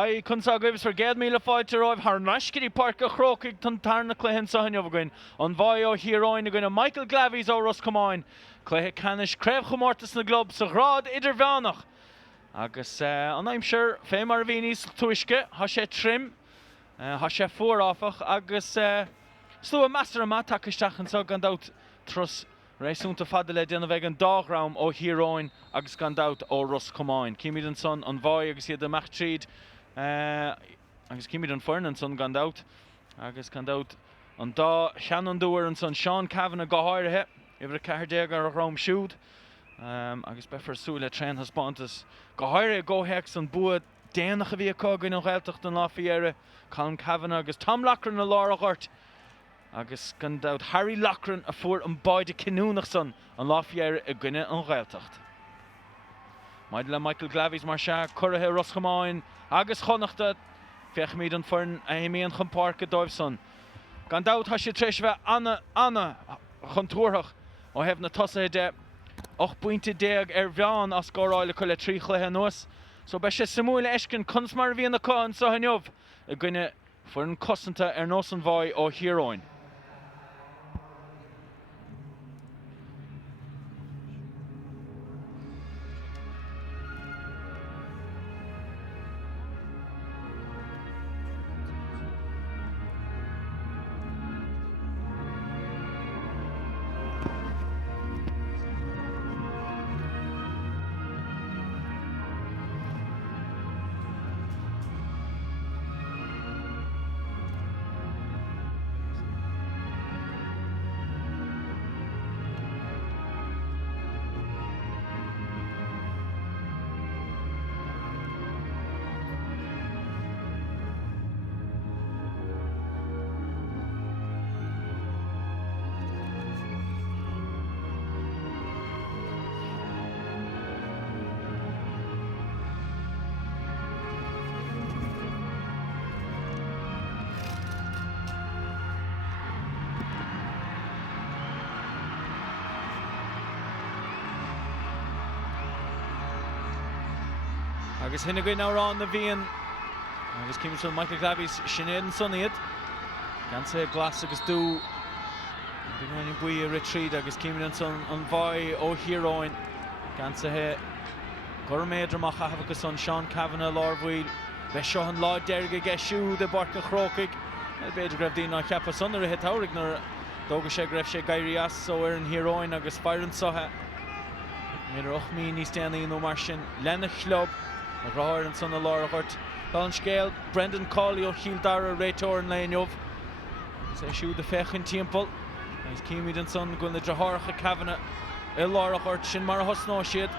Hai kunsa Glaveys for Ged Mila Fighter of Harnashkiri Park a Crookig Tantarna Clehin Sahanyovaguin on Vio Heroin again Michael Glaveys or Ros Comáin Cleh Canish Crev Chomortis na Globe Sagrad Idervanach Agus and I'm sure Fe Marvinis Tuishke Hashe Trim Hashe Four Offach Agus Sto a master of Matakistach and so gone out Trus Racing to Fadele den vegan Dograum o Heroin Agus gone out o Ros Comáin Kimid son on Vio Agus the Machtrid agus Kimid an Fern and son gone out agus gone out on Da Shannon Doer and son Sean Cavan a Gohire hit Ever Cardega or Rome shoot agus Beffer Sula train has Pontus Gohire go hex and Bua Danach via Cogin and Heltach and Lafayette Colin Cavan agus Tom Lochran a Laura Hort agus gone out Harry Lochran a four and Boyd de Canoonach son and Lafayette a Gwynne and Heltach Michael Glaveys Marsha Currahe Ros Comáin agus Chonachta Fechmid an Fern a Hemi an Chumpark a Doivson gone out Hashe Treshva Anna Chunturach o hef na tosa de och pointe deag Van as Goraile Culle Trichle Hanos so Beshe Samuel Eshkin Kunsmar Vian the Con so Hanov a Gwynne Fern Cosanta Nosan Voi o Heroin agus hinna go now rán na bhíon agus cíim son Michael Glaveys sinnéad an sonniad gan sé glas agus dú bíon buí a retreat agus cíim an son an bhai ó Tír Eoghain gan sé he gourméad amach a agus son Sean Kavanagh lárbhil bheith seo an lá deirge geisiú de barca chrócaig beidir greibh dín ná cheappa son ar a hit áraigh nar dóga sé greibh sé gairí as ó ar an Tír Eoghain agus feireann sothe Míidir 8 mí níos déanaí nó mar sin lena chlub a ráir an son a láirchart Tá an scéal Brendan Cawley ó Chiel Dara réiteóir an léinmh sé siú de fechan timppel agus cíimiid an son gon na dratharcha Kavanagh i láirchart sin mar a thosná siad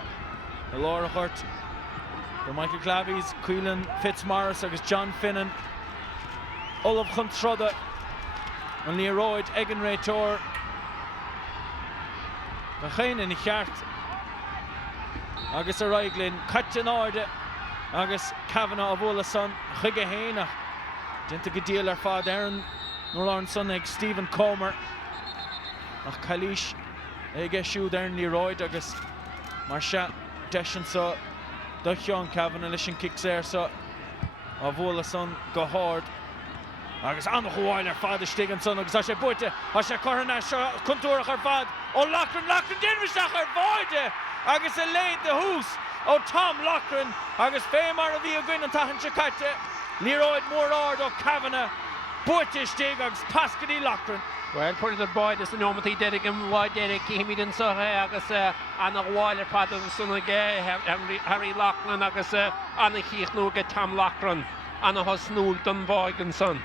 i láirchart go Michael Glaveys, Cuilan Fitzmaurice agus John Finnan Olaf chun troda an líróid ag an réiteóir go chéine in cheart agus a Reiglin caite an áide agus Kavanagh a bhla son chuige héine dinta go díal ar fad Aaron nóir an son ag Stephen Comer ach cailís ag eisiú ar an líróid agus mar se deisian sa do Sean Kavanagh leis an kick sa a bhla son go hard agus an chuáil ar fad stig an son agus a sé buite a sé corna contúach ar fad ó Lochran dénmhisteach ar bhaide agus a léad de hús ó Tom Lochran agus fémar a bhí a gcuin an tachan se caite líróid mór ard ó Kavanagh buite stig agus pascadí Lochran. Well, put it boy, this no matter Derek and why Derek came in so agus Anna Waller part of the son of Harry Lochran agus Anna Heath no get Tom Lochran Anna has Snool Dunboy and son.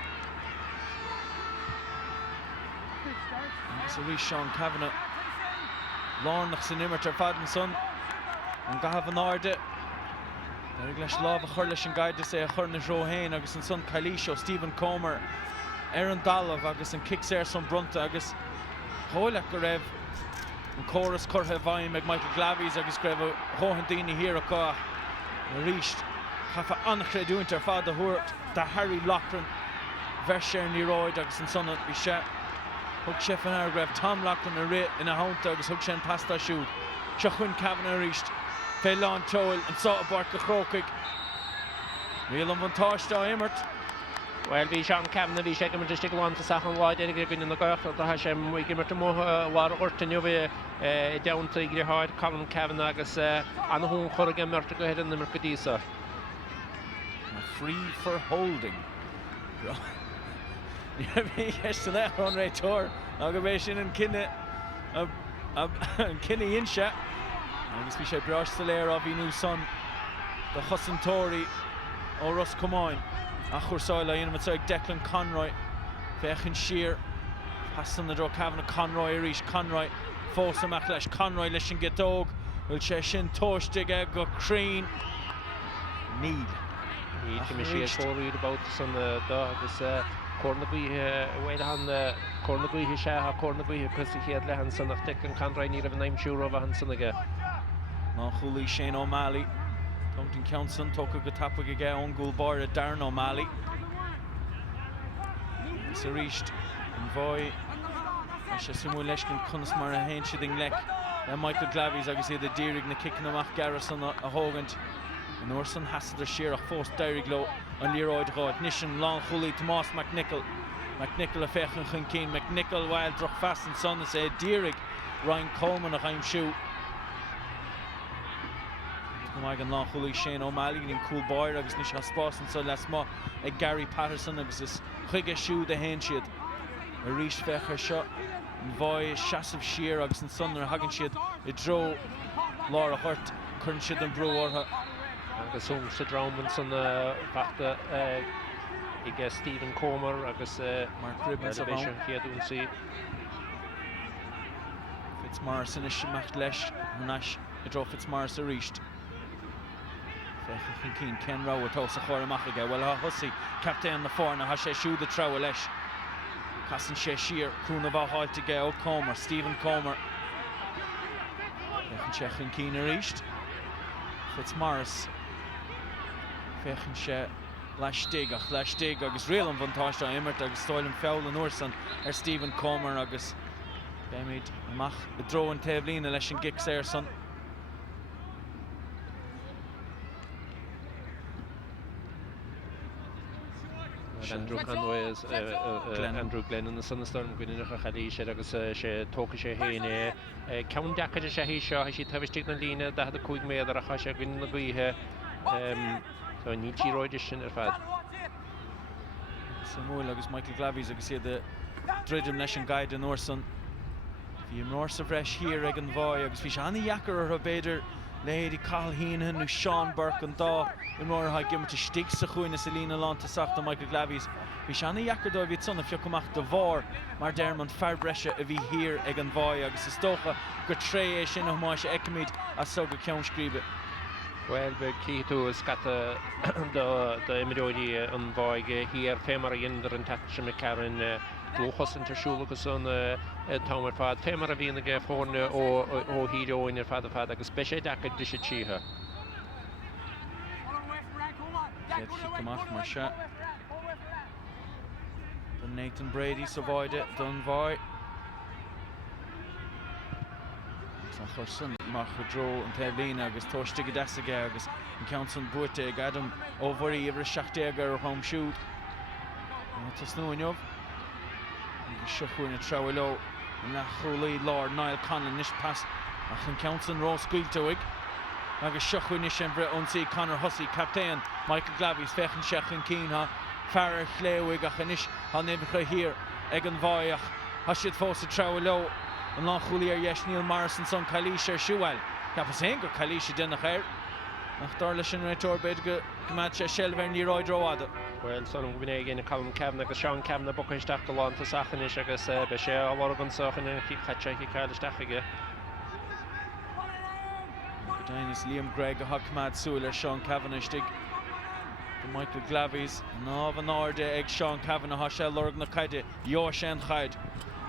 So we Sean Kavanagh Lorne nach sin immer fad an son an gahabh an áde Dar leis láb a chuir leis an gaide sé a chuir na Rohain agus an son Cailísio Stephen Comer Aaron Dallah agus an kick son brunta agus hóla go raibh an choras curtha bhaim ag Michael Glaveys agus greibh hóhan daoine hir aá a ríist chafa anchréidúint ar fad a thuairt de Harry Lochran bheir sé an líróid agus an son bhí sé thug sé fan air greibh Tom Lochran a ré ina haunta agus thug sé an pasta siúd se chuin Kavanagh a ríist fé lán teoil an sá a barca chrócaig rial an bhantáiste immert. Well, we Sean Kavanagh, we check him just stick one to Sahan wide and get in the girl. The Hashem, we give it to more water or to Nova down to your heart. Colin Kavanagh is on the home for again. Go ahead in the Mercadisa. Free for holding. Yes, to that on right tour. Aggravation and Kinney Insha. I guess we should brush the layer of new son. The Husson Tory or Ros Comáin. A chuirsáil a dhéanamh ag Declan Conroy fechan siar pasan na dro Kavanagh Conroy a rís Conroy fós amach leis Conroy leis an gidóg bhfuil sé sin tóistige go crín níl go sé fóríad about san dá agus Cornabuithe bhfuil an Cornabuithe sé a Cornabuithe cosí chéad lehan san nach Declan Conroy ní a bh naimsúr a han san aige ná chulaí Shane O'Malley Compton Counson tóca go tappa go gé ón gúil bar a Darren O'Malley. Sa ríist an bhói a sé sumú leis cin cunas mar a héin siad in lech le Michael Glaveys agus iad a dírig na kickin amach Garrison a hógant. An orsan hasad a siar ach fós dairig lo an líróid ráid. Nishan lán chulaí Tomás McNichol. McNichol a fechan chun cín. McNichol while droch fast an son is é dírig Ryan Coleman a chaim siú. Mag an lá chulaí Shane O'Malley in cool boy agus ní se spásan sa les má ag Gary Patterson agus is chuige siú de héin siad a ríist fechar seo an bhói seasamh siar agus an son ar hagann siad I dro lá a chuirt chun siad an brú ortha agus sa dráman san bachta ag Stephen Comer agus Mark Ribbons a bhain chéadún sí Fitzmaurice is mecht leis náis I dro Fitzmaurice a ríist Fechan Ken Rowe tos a chóir amach aige well husí captain na fórna ha sé siúd a trá leis casan sé siar cúna bháilte aige ó Comer Stephen Comer fechan sé chun cín a ríist Fitzmaurice fechan sé leistig agus réal an bhantáiste immert agus stoil an feall an uairsan ar Stephen Comer agus béimiid amach a dro an taobhlína leis an gic son Andrew Conway's Andrew Glenn and the Sunstorm going in a Khali Sheragus Tokisha Hene Count Daka Shahisha she tavistic Lina that the Kuig Made or Hasha in the Guihe so Nichi Roydishin or Fad. So more like Michael Glaveys, I can see the Dridum Nation Guide in Orson. If you Norse fresh here, Egan Voy, I guess Annie Yacker or a better lady Carl Heenan, who Sean Burke and Daw in more high given to sticks to Queen Selena Long to Safta Michael Glaveys. Vishani Yacker do it son if you come out the Vor, Mar Dermont Farbresha if he here Egan Voy, I guess Stocha, Gutray, Shin of Moisha Ekimid, as so good count scribe. Well, the key to is got the Emidodi on Voy here, Femara Yinder and Tatcha McCarran. Luchos in Tershulagus on Tomer Fad, Femara Vina gave Horn or Hero in your father, especially that could dish it cheer. Get him off my shot. Then Nathan Brady survived it, done Voy. So Hurson, Machadro, and Tevlina, Agus Toshtig Dassiga, Agus, and Council Buite, Adam over every Shachtega home shoot. What's a snowing of? Shuchwin and Trowelo, and Nachuli Lord Niall Conlon, Nish Pass, and Council Ros Comáin. Agus Shuchwin Nish and Brett Unsey, Connor Hussey, Captain, Michael Glaveys, Fechen Shech and Keenha, Farah Chlewig, Achanish, Hanebra here, Egan Voyach, Hashid Fosa Trowelo, and Nachuli Yesh Neil Morrison, son Kalisha Shuel, Capasenga Kalisha Denacher, Nachdarlish and Retor Bedga, Matcha Shelver Leroy Droada. Well, son of Winegin, Colin Kavanagh, Sean Kavanagh, Bookish Dacalon, to Sachanish, I guess, Besha, Oregon Sachan, and Kitchaki Kalish Dachiga. Dennis Liam Gregg, Huckmad Suler, Sean Kavanagh, Stig, Michael Glaveys, Nova Norde, Egg Sean Kavanagh, Hashel Lorgna Kaide, Yoshan Hyde,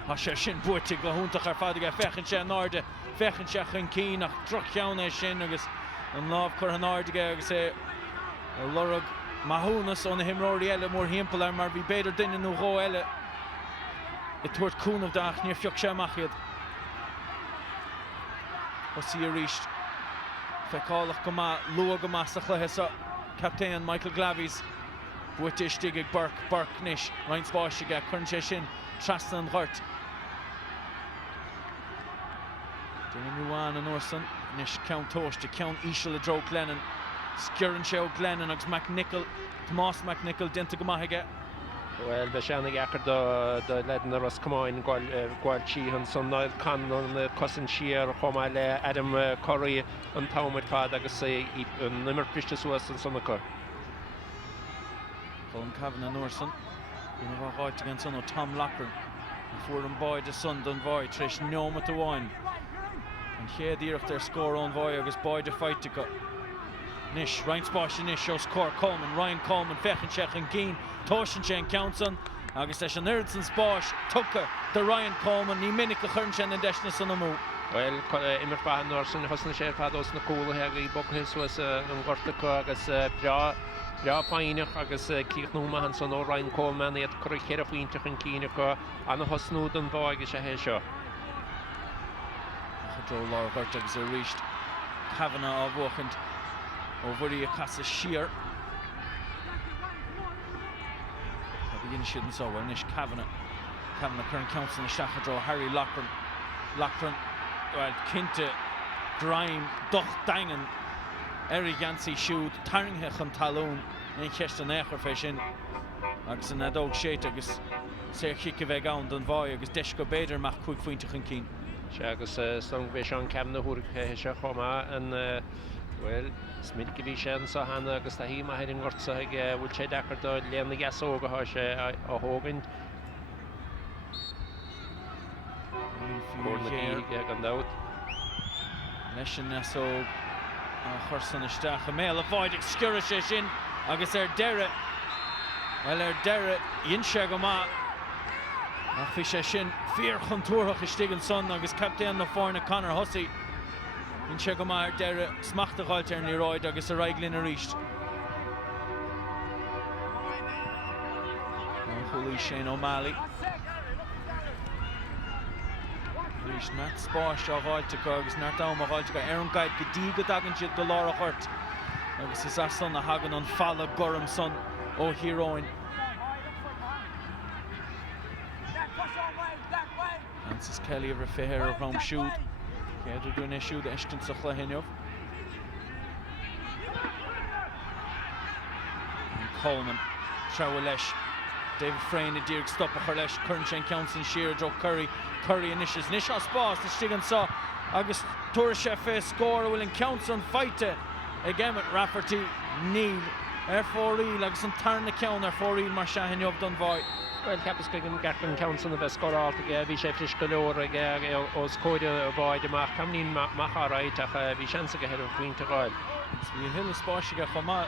Hashel Shin Buitig, Lahunta Harfadiga, Fechin Norde, Fechin Shachin Keen, Truckjauna Shinagus, and Love Corhanardiga, say, Lorg. Mahonas on the Himrory Elle, more Himpel, and Marby Bader Din in Uho Elle. It toward Coon of Dach near Fioksha Machid. What's he reached? Fekalach Gama, Lua Gamasachla Hessa, Captain Michael Glaveys, British Digig Burke Nish, Rein's Boshiga, Kerncheshin, Trastan Hurt. Dylan Ruan and Orson, Nish Count Tosh to Count Ishel Dro Glennon. Skirrin Show Glennon, Ox McNichol, Tomas McNichol, Denta Gamahiga. Well, Bashani Yacker, the led in the Ros Comáin, Gwal Sheehan, son Niall Conlon, the cousin Shear, Homale, Adam Curry, and Tom with Father, I say, Nimmer Christus was and Sonaka. Colin Kavanagh Norson, you know, right against son of Tom Lockran. Before them boy, the son done Voy, Trish Noma to wine. And here, dear, their score on Voy, August Boy to fight to go. Nish, Rein's Bosch, Nish, shows Cor Coleman, Ryan Coleman, Fechen Shech and Keen, Toshin Chen Council, August Eshan Erdson's Bosch, Tucker, the Ryan Coleman, Ni Minica Hernchen and Deshna on the move. Well, Immer Bahan Norson, Husna Sherpados, Nicole Haggy, Buckis was Gortica, Agus Bra Pinach, Agus Kirknuma, and son of Ryan Coleman, the Kurikera Winter and Keenaka, and a Husnud and Voigish a Hesha. Laura Hurtags are reached Kavanagh of Wochend. Over the Casa Shear. Begin shouldn't so well. Nish Kavanagh current council in Shachadro, Harry Lockran, well, Kinte, Grime, Doch Dangen, Eric Yancey Shoot, Tarnhech and Talon, and Keston Echer Fishin. Agus an adog Shet, Agus Ser Kikaveg on Don Voy, Agus Deshko Bader, Mach Quick Fuintig and Keen. Shagus Song Vishon Kavanagh, Hurk and well, Smith Givishan, so Hannah, Agus Tahima heading Gortsag, will Ched Ackerdo, Leon the Gasoga Hosh, a Hogan. Gone out. Leshan Nassog, Hurson Istach, a male avoid excursion, Agus Dere, well, Dere, Yinshagoma, Fishin, Fear Hunturach Stigan Son, Agus Captain the Forna Connor Hussey. In Chegomar Dere, Smach the Halter and Leroy, Agus a Reiglin a reached. Holy Shane O'Malley. Reached Matt Sposh of Altica, Agus Nartama of Altica, Aaron Guide, Gadiga Daganchit, the Laura Hurt. Agus is our son, a Hagan on Fala Gorham son, O Heroin. Francis Kelly of Fair around shoot. They're doing a shoot Ashton Sachlahinov. Coleman, Trowlesh, David Frayne, a Dirk stop a Harlesh, Kernshen Council, Shearer, Joe Curry, Curry initials, Nishas Boss, the Stigan saw August Tourchef score will in Council fight again with Rafferty, Neil, R4E, like some turn account, R4E, Marshahan, you've done void. Well, Capus Gigan Gatman Council of a score all together, Bishop Galore, or scored a boy, the Markamnin Maharai, Vishansa ahead of Queen Terrell. We hill Spashiga Homa.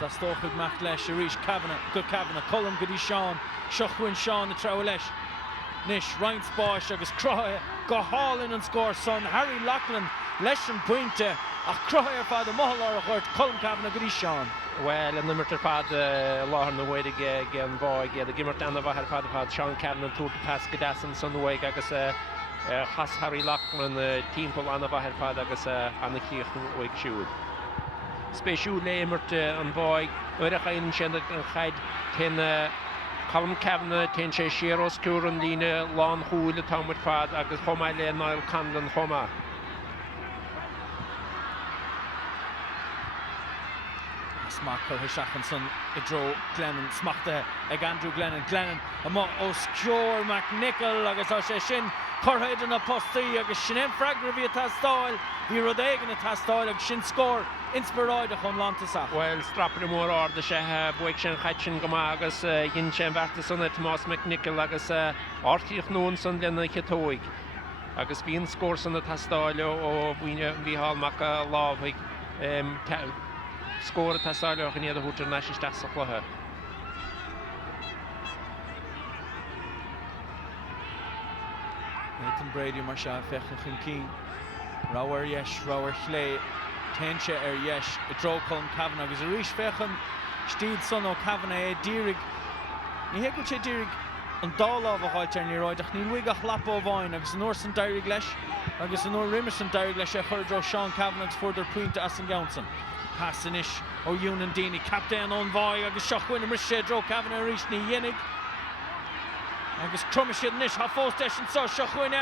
That's toch with Maclesh, Sharish, Kavanagh, good Kavanagh, Cullum, Goody Sean, Shuchwin Sean, the Trowlesh, Nish, Ryan Sposh, Agus Croy, go haul in and score son, Harry Lachlan, Leshan Pointe, a Croy for the Mohlar Hurt, Cullum Kavanagh, Goody Sean. Well, and the Murder Pad, Law on the way to get boy, the Gimmer down the Bahar Pad, Sean Kavanagh, Tour to pass Gadas and Sun the way, Agus, Has Harry Lachlan, the team pull on the Bahar Pad, Agus, and the Kirk Wake Shoe. Special Lamert and boy, Eoghain Shendak and Hyde, ten Colin Kavanagh, ten Shearos, Curran, Lina, Lon Hoo, the Tom with Fad, Agus Homa, Niall Conlon, Homa. Smacker, Hishachanson, Idro, Glennon, Smachte, Andrew Glennon, Amo Oscure, McNichol, Agus Oshin, Corhead and a Posti, Agus Shinem Fragravi at Style, Virodegan at Style, Agus Shin score. Inspired on Lantasach. Well, Strapper more or the Shah, Boikshan Hatchin Gamagas, Yinchem Bartison, Thomas McNichol, Agus, Archich Noon Sunday and Hitoig. Agus being scores on the Tastalo or Vihal Maka Law, score at Tastalo, and the other Hooter Nash Tassaplaha. Nathan Brady, Marsha, Fechin King, Rower Yesh, Rower Schley. Tenche Yesh, a draw Colin Kavanagh is a Rish Fechan, Steed son of Kavanagh, Dierig. Ni Hegelche Dierig and Dala of a high turn near Idach, Ni Wiga Hlapo Vine, Agus Norson Diriglesh, Agus Nor Rimerson Diriglesh, a Hurdro Sean Kavanagh's further point to Aston Gownson. Passinish, O'Yun and Dini, Captain on Voy, Agus Shochwin and Rishe, Draw Kavanagh, Rish Ni Yenig. Agus Crummish and Nish, Hafos Deshin, so Shochwin,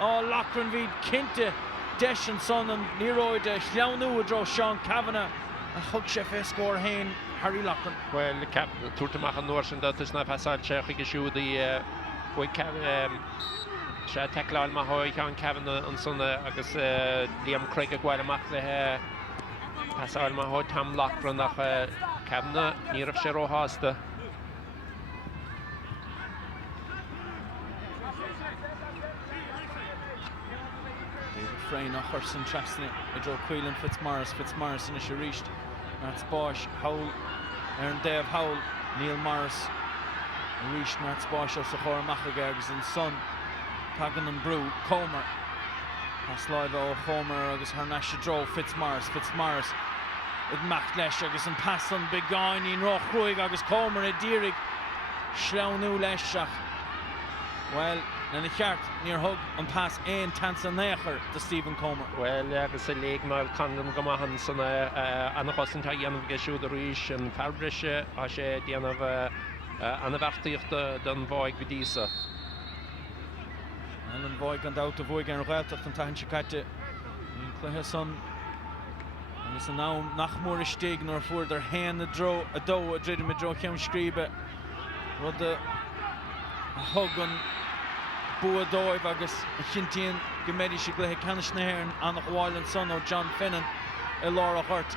oh, Lochran Vid Kinte. Desh and Son and Leroy de Shlaunu draw Sean Kavanagh a hug chef score Hain Harry Lochran. Well, the cap Turtamach Norsen that is not Hassan Sheikh issue the Tekla Mahoy Sean Kavanagh and Son Agus Liam Craig Guatemala Hassan Mahoy Tam Lochran Kavanagh near of Shero Hasta. Frayne O'Hurson Trasney, Idro Quillan Fitzmaurice in a Sharish, Nats Bosch, Howell, Aaron Dave Howell, Neil Morris, Rish, Nats Bosch, O'Sahora Machagargs and Son, Pagan and Brew, Comer, Haslide O'Homer, Agus Harnash Dro, Fitzmaurice, Id Maclesh, Agus and Passon, Begoin, in Roch Ruig, Agus Comer, Edirig, Shlaunu Leshach. Well, and the chart near hug and pass in Tansan Necher to Stephen Comer. Well, agus a leg mal Condon Gamahan son Anna Hossin Tayan Geshu the Rish and Fabrish Ashe Dian of Anavartich Dun Voig Vidisa. Alan Voig and out of Voig and Reltach and Tahan Chikate. Cleheson. And it's now Nachmore Stig nor further hand a draw a dough a dread Medro Kim Skribe. Rudder a hug on. Bua Doiv agus Shintian Gemedi Shiglehe Canishnairn and the Hawaiian son of John Finnan Laura Hurt.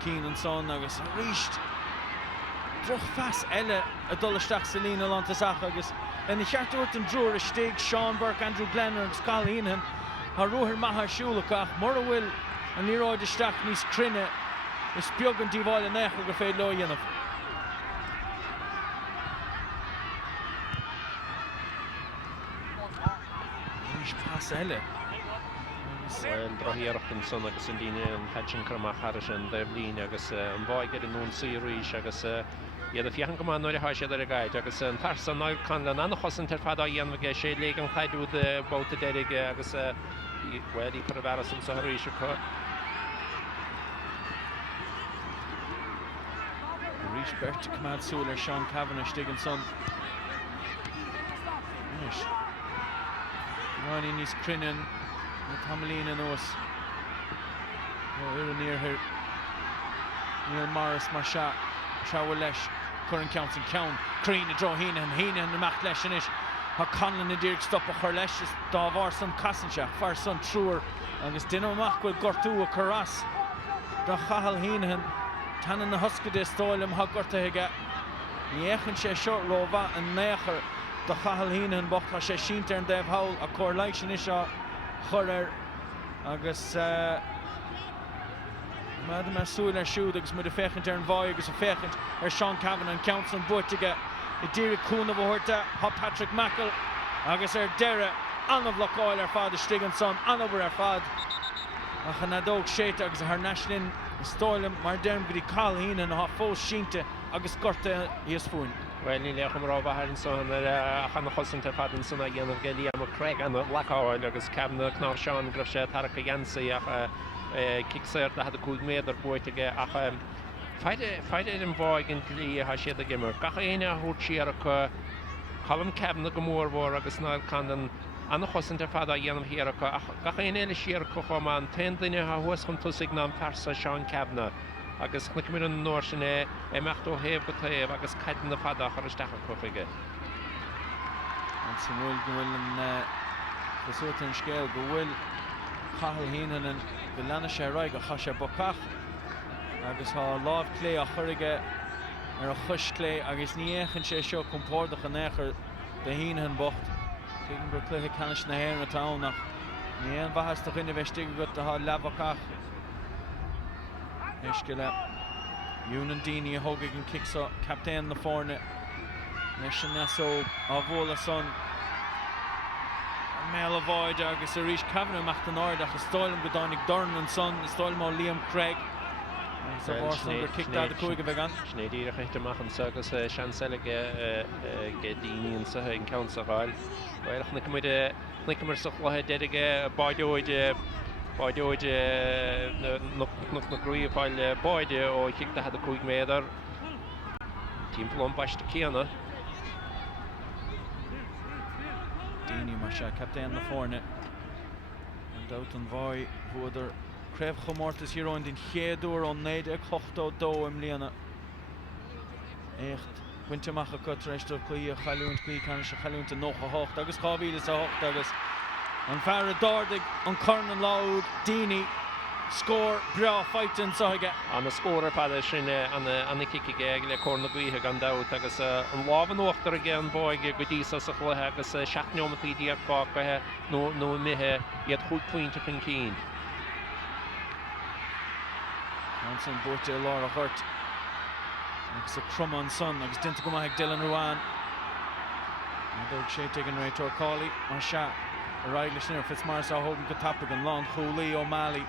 Keen and son agus reached Droch fast Elle a Dullastach Selina Lantasach agus and the Chartort and Drew a Stig Sean Burke Andrew Glenner and Scallinan Haruher Maha Shulakach Morrowill and Leroy de Stach Nis Krine is Bjuggan Dival and Nechel Gafed Loyanov. Pass Elle. Well, Drohiarachtan son agus in Dine and Hatchin Kramach Harris and Devlin agus and Boy get a known series agus yeah the Fian Command no Hash the guide agus and Parson Noil Conlan and Hossin Terfada Yan Vagashe Leg and Hide with the boat the Derek agus where he could have Arison Sahari Shaka. Reach Bert Kamad Suler, Sean Kavanagh, Stig and Son. Nish. Ronnie Nis Crinan, with Hamelina Nos. Oh, near her. Neil Morris, Marsha, Trowlesh, Curran Counts and Count, Crean, the draw Heenan, the Mac Lesh and Ish. Conlon and Dirk stop a Herlesh, Davar son Cassenchach, Far son Truer, Agus Dino Mac will Gortu a Caras. The Chahal Heenan, Tannen the Huskade Stoilem Hagortega. Yechen she short Rova and Necher, the Chahal Heenan, Bokha she Shinter and Dev Howl, a correlation Isha, Horer, Agus. Madam Asula shoot agus mu de fechent Voy agus a fechent Sean Cavan and Counts and Buttiga Tír Eoghain of Horta Hop Patrick Mackle agus Dere an of Lochoil fad Stigan son an over fad ach an adog Sheta agus her national Stoilem mar derm gudi Colleen and ha fo Shinte agus Gorta Yesfoon. Well, ni lech rova harin son achan chosen te fadin son again of Geli am Craig and Lochoil agus Cabna Knar Sean Grafshe Taraka Yansi ach kickser da had a cool meder boitige ach fight in Voig in Glee ha she the gimmer Gachaina Hochier Column Cabna Gomor war agus na Candan an chosen te fada yanam here Gachaina sheer Cochoman tendine ha was hum to signam Persa Sean Cabna agus knickmin an Norsene machto heb gotev agus kaiten the fada harstach kofige. And Samuel Gwillen the certain scale Gwil Chahal Heenan and Vilana Sherai go Hasha Bokach agus ha láv clay a churige a chush clay agus níchen sé seo compordach an necher de Heenan bocht tegen bro clay canis na hair na town nach nían bahas toch in de vestig got de ha lavakach Eskele Unan Dini Hogan kicks up captain the forne Neshanaso Avola son Mel avoid agus a reach Cavan macht an ord ach stoilm godanig Dorn and son stoilm o Liam Craig so Arsenal kicked out the Kuiga vegan Schneider rechte machen circus chancelige gedini and so in council well nikmer so la dedige boydoide nok grui file boyde o kicked had the Kuig meder team plom bast kiana Dini Marsha captain the forne and out on Voy Voder Crev Chomortis hier on din Chedur on Nede Kochto do Liana echt Wintermach got rest of Kui Chalun Kui can Chalun to no hoch agus Kavi is a hoch agus on Farah Dardig on Cornan Loud Dini score bra fighting so I get on the scorer pad sin on the kick le corner gui ha gan daut agus an lavan ochter again boy godisa sa chla agus shachnomati dia ka no mehe yet goed point to Keen Johnson Borte Laura Hurt agus a Crumon son agus didn't go mahag Dylan Ruan dog she taking right to Cawley Marsha right listener Fitzmaurice Hogan Gatapigan Lon Hooley O'Malley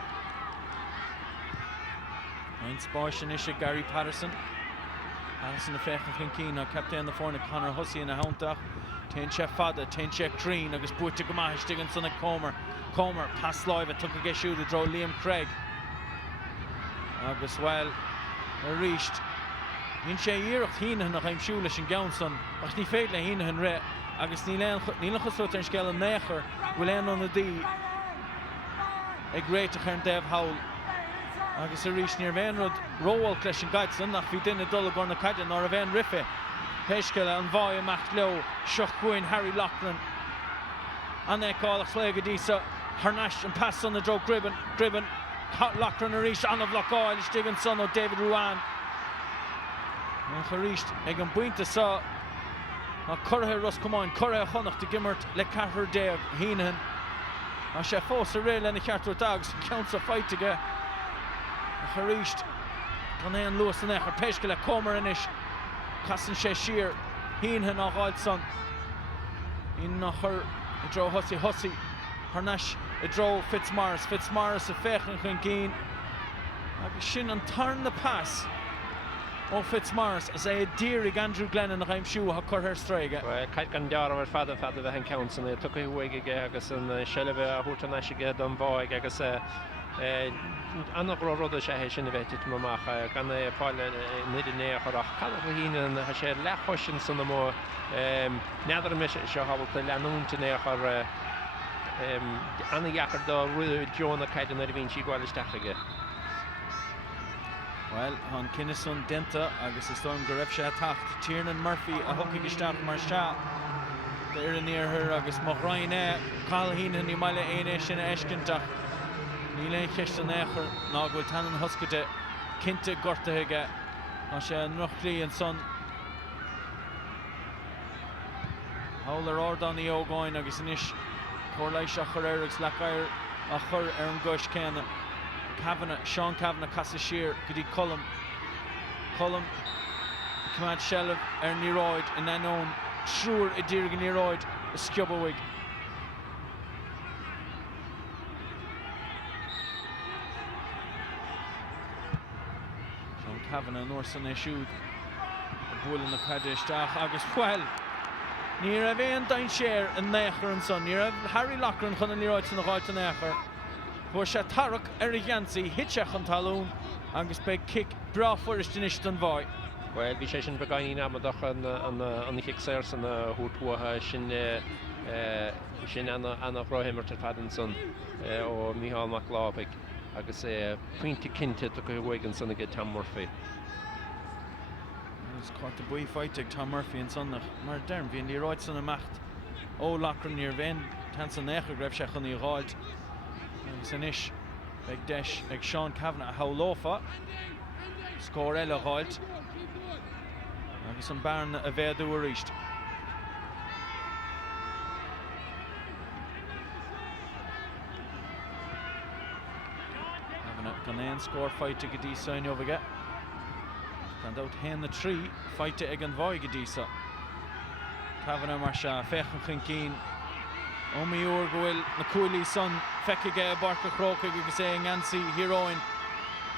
Inspiration is Gary Patterson the Fechin Keen captain the forne Connor Hussey in a Hountach Ten Chef Fada Ten Chef Green agus Borte Gamash Stigan son of Comer pass live took a get shoot to draw Liam Craig agus well reached in sé íirecht híine nach aim siúla sin Gaunson ach ní féit le híine an ré agus nílachas so an scéil an néchar bhfuil an na dí ag réiteach ar an Dev Howl agus a reached níor bhéanrod róáil leis an gaidsan nach bhí duine dul gur na caiidean nar a bhéan rife peisceile an bhaid amach leo seach Gwyn Harry Loughlin an éáach sléige dísa Harnash an pass on the draw Gribben Loughlin a reached an of Lochoil Stigan son of David Ruan and Charist ag an buinte sa a Curragh Ros Comáin Curragh chonach de gimmert le Cahar Deag Heenan a sé fós a réil lena cheartú dags counts a fight aige Charist gan éan Lewis an echar peisce le Comer inis casan sé siar Heenan á gáil son in nach chur I dro Hussey Harnash I dro Fitzmaurice a fechan chun cín agus sin an tarn the pass o Fitzmaurice as a Dírig Andrew Glennon nach aim siú ha chur streige. Well, caiit gan dear ar fada bheith an council tucha huaige agus an sellebe a húta naisige don bhaig agus anna roda sé sin a bheith mamach gan fáile nidirné chuach calhíine a sé lechosin san mó neidir me se habalta leúntané chu anna jaachar do ruú Joanna caiidir a bhín si gáilisteige. Well, on Kinison Denta, agus is storm go raibh sé a tacht. Tiernan Murphy a thucaigh isteach mar se. They're near her, agus mo Ryan Calhína ní maiile éine sin eiscintach. Ní le cheiste néchar ná go tanan hoscate cinnte gortathaige a sé nuchlí an son. Howler ordan Tír Eoghain agus inis cóir a chur agus lecair a chur an gois céanna. Sean Kavanagh Casa Shear, Gudi Cullum, Command Shelf, Níróid, and then on Shrúr I Dír Níróid, a Skubawig. Sean Kavanagh Norson issued a bull in the Kadishtach, agus well. Ní raibh éon dain séir an néachar an son, ní raibh Harry Lochran chun an Níróid san na gáilte néachar. Bhuair sé tarach ar a gheansaí, hitseach an talún, agus beidh kick bra fuiristin is an bhai. Well, bhí sé sin begaí amadach an kick séir san hútútha sin anna roihéimar tar fadan son ó Micheál Mac Lábhaigh agus pointe cinnte a go bhhaigh san ag Tom Murphy. Agus cárta buí fáiteag Tom Murphy an sonnach, mar derm bhíon Níróid san amacht ó Lochran níor bhéin tan san néachar greibh sé chun í gháilt. Agus inis beag deis ag Sean Kavanagh a howlófa, scór eile a gháilt, agus an bearn a bheadú a ríist. Kavanagh gan éon scór fáite go dtí sain óbhaige. Gan dát hen na trí fáite ag an bhai go dtí. Kavanagh mar se fechan chun cín Omiúr go bhfuil na cúilí son feiceige barca chrócaigh agus an Tír Eoghain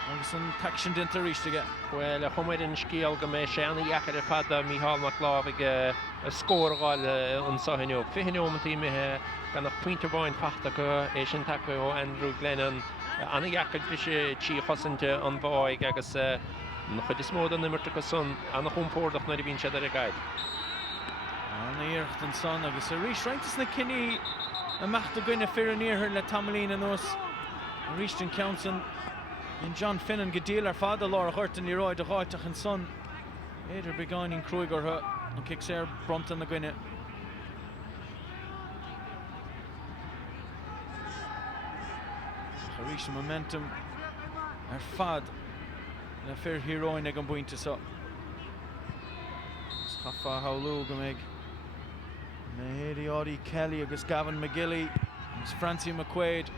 agus an taction dinta ríiste. Well, chumaid an scíal go mé sé anna dheachar a fada Micheál Mac Lábhaigh a scóráil an sahinneog. Fihinneomatí mithe gan nach pointe bháin fachta go é sin take ó Andrew Glennon anna dheachar bhí sé tí chosinte an bháig agus na chud is mód an nimmirte go son anna chumpórdach na bhín sé ar a gaid. Anna íirecht an son agus a ríist reintas na cinní a meachta goine fear níorthir le tamlín an os. A ríist an countin in John Finnan go díal ar fada lá a chuirt an Níróid a gháiteach an son. Éidir begáin cruigartha an kick séir Brompton na goine. A ríist momentum ar fad le fear Tír Eoghain ag an buinte so. Chafa howlú go méid Héirí Áidí Kelly agus Gavin McGilly agus Francie McQuaid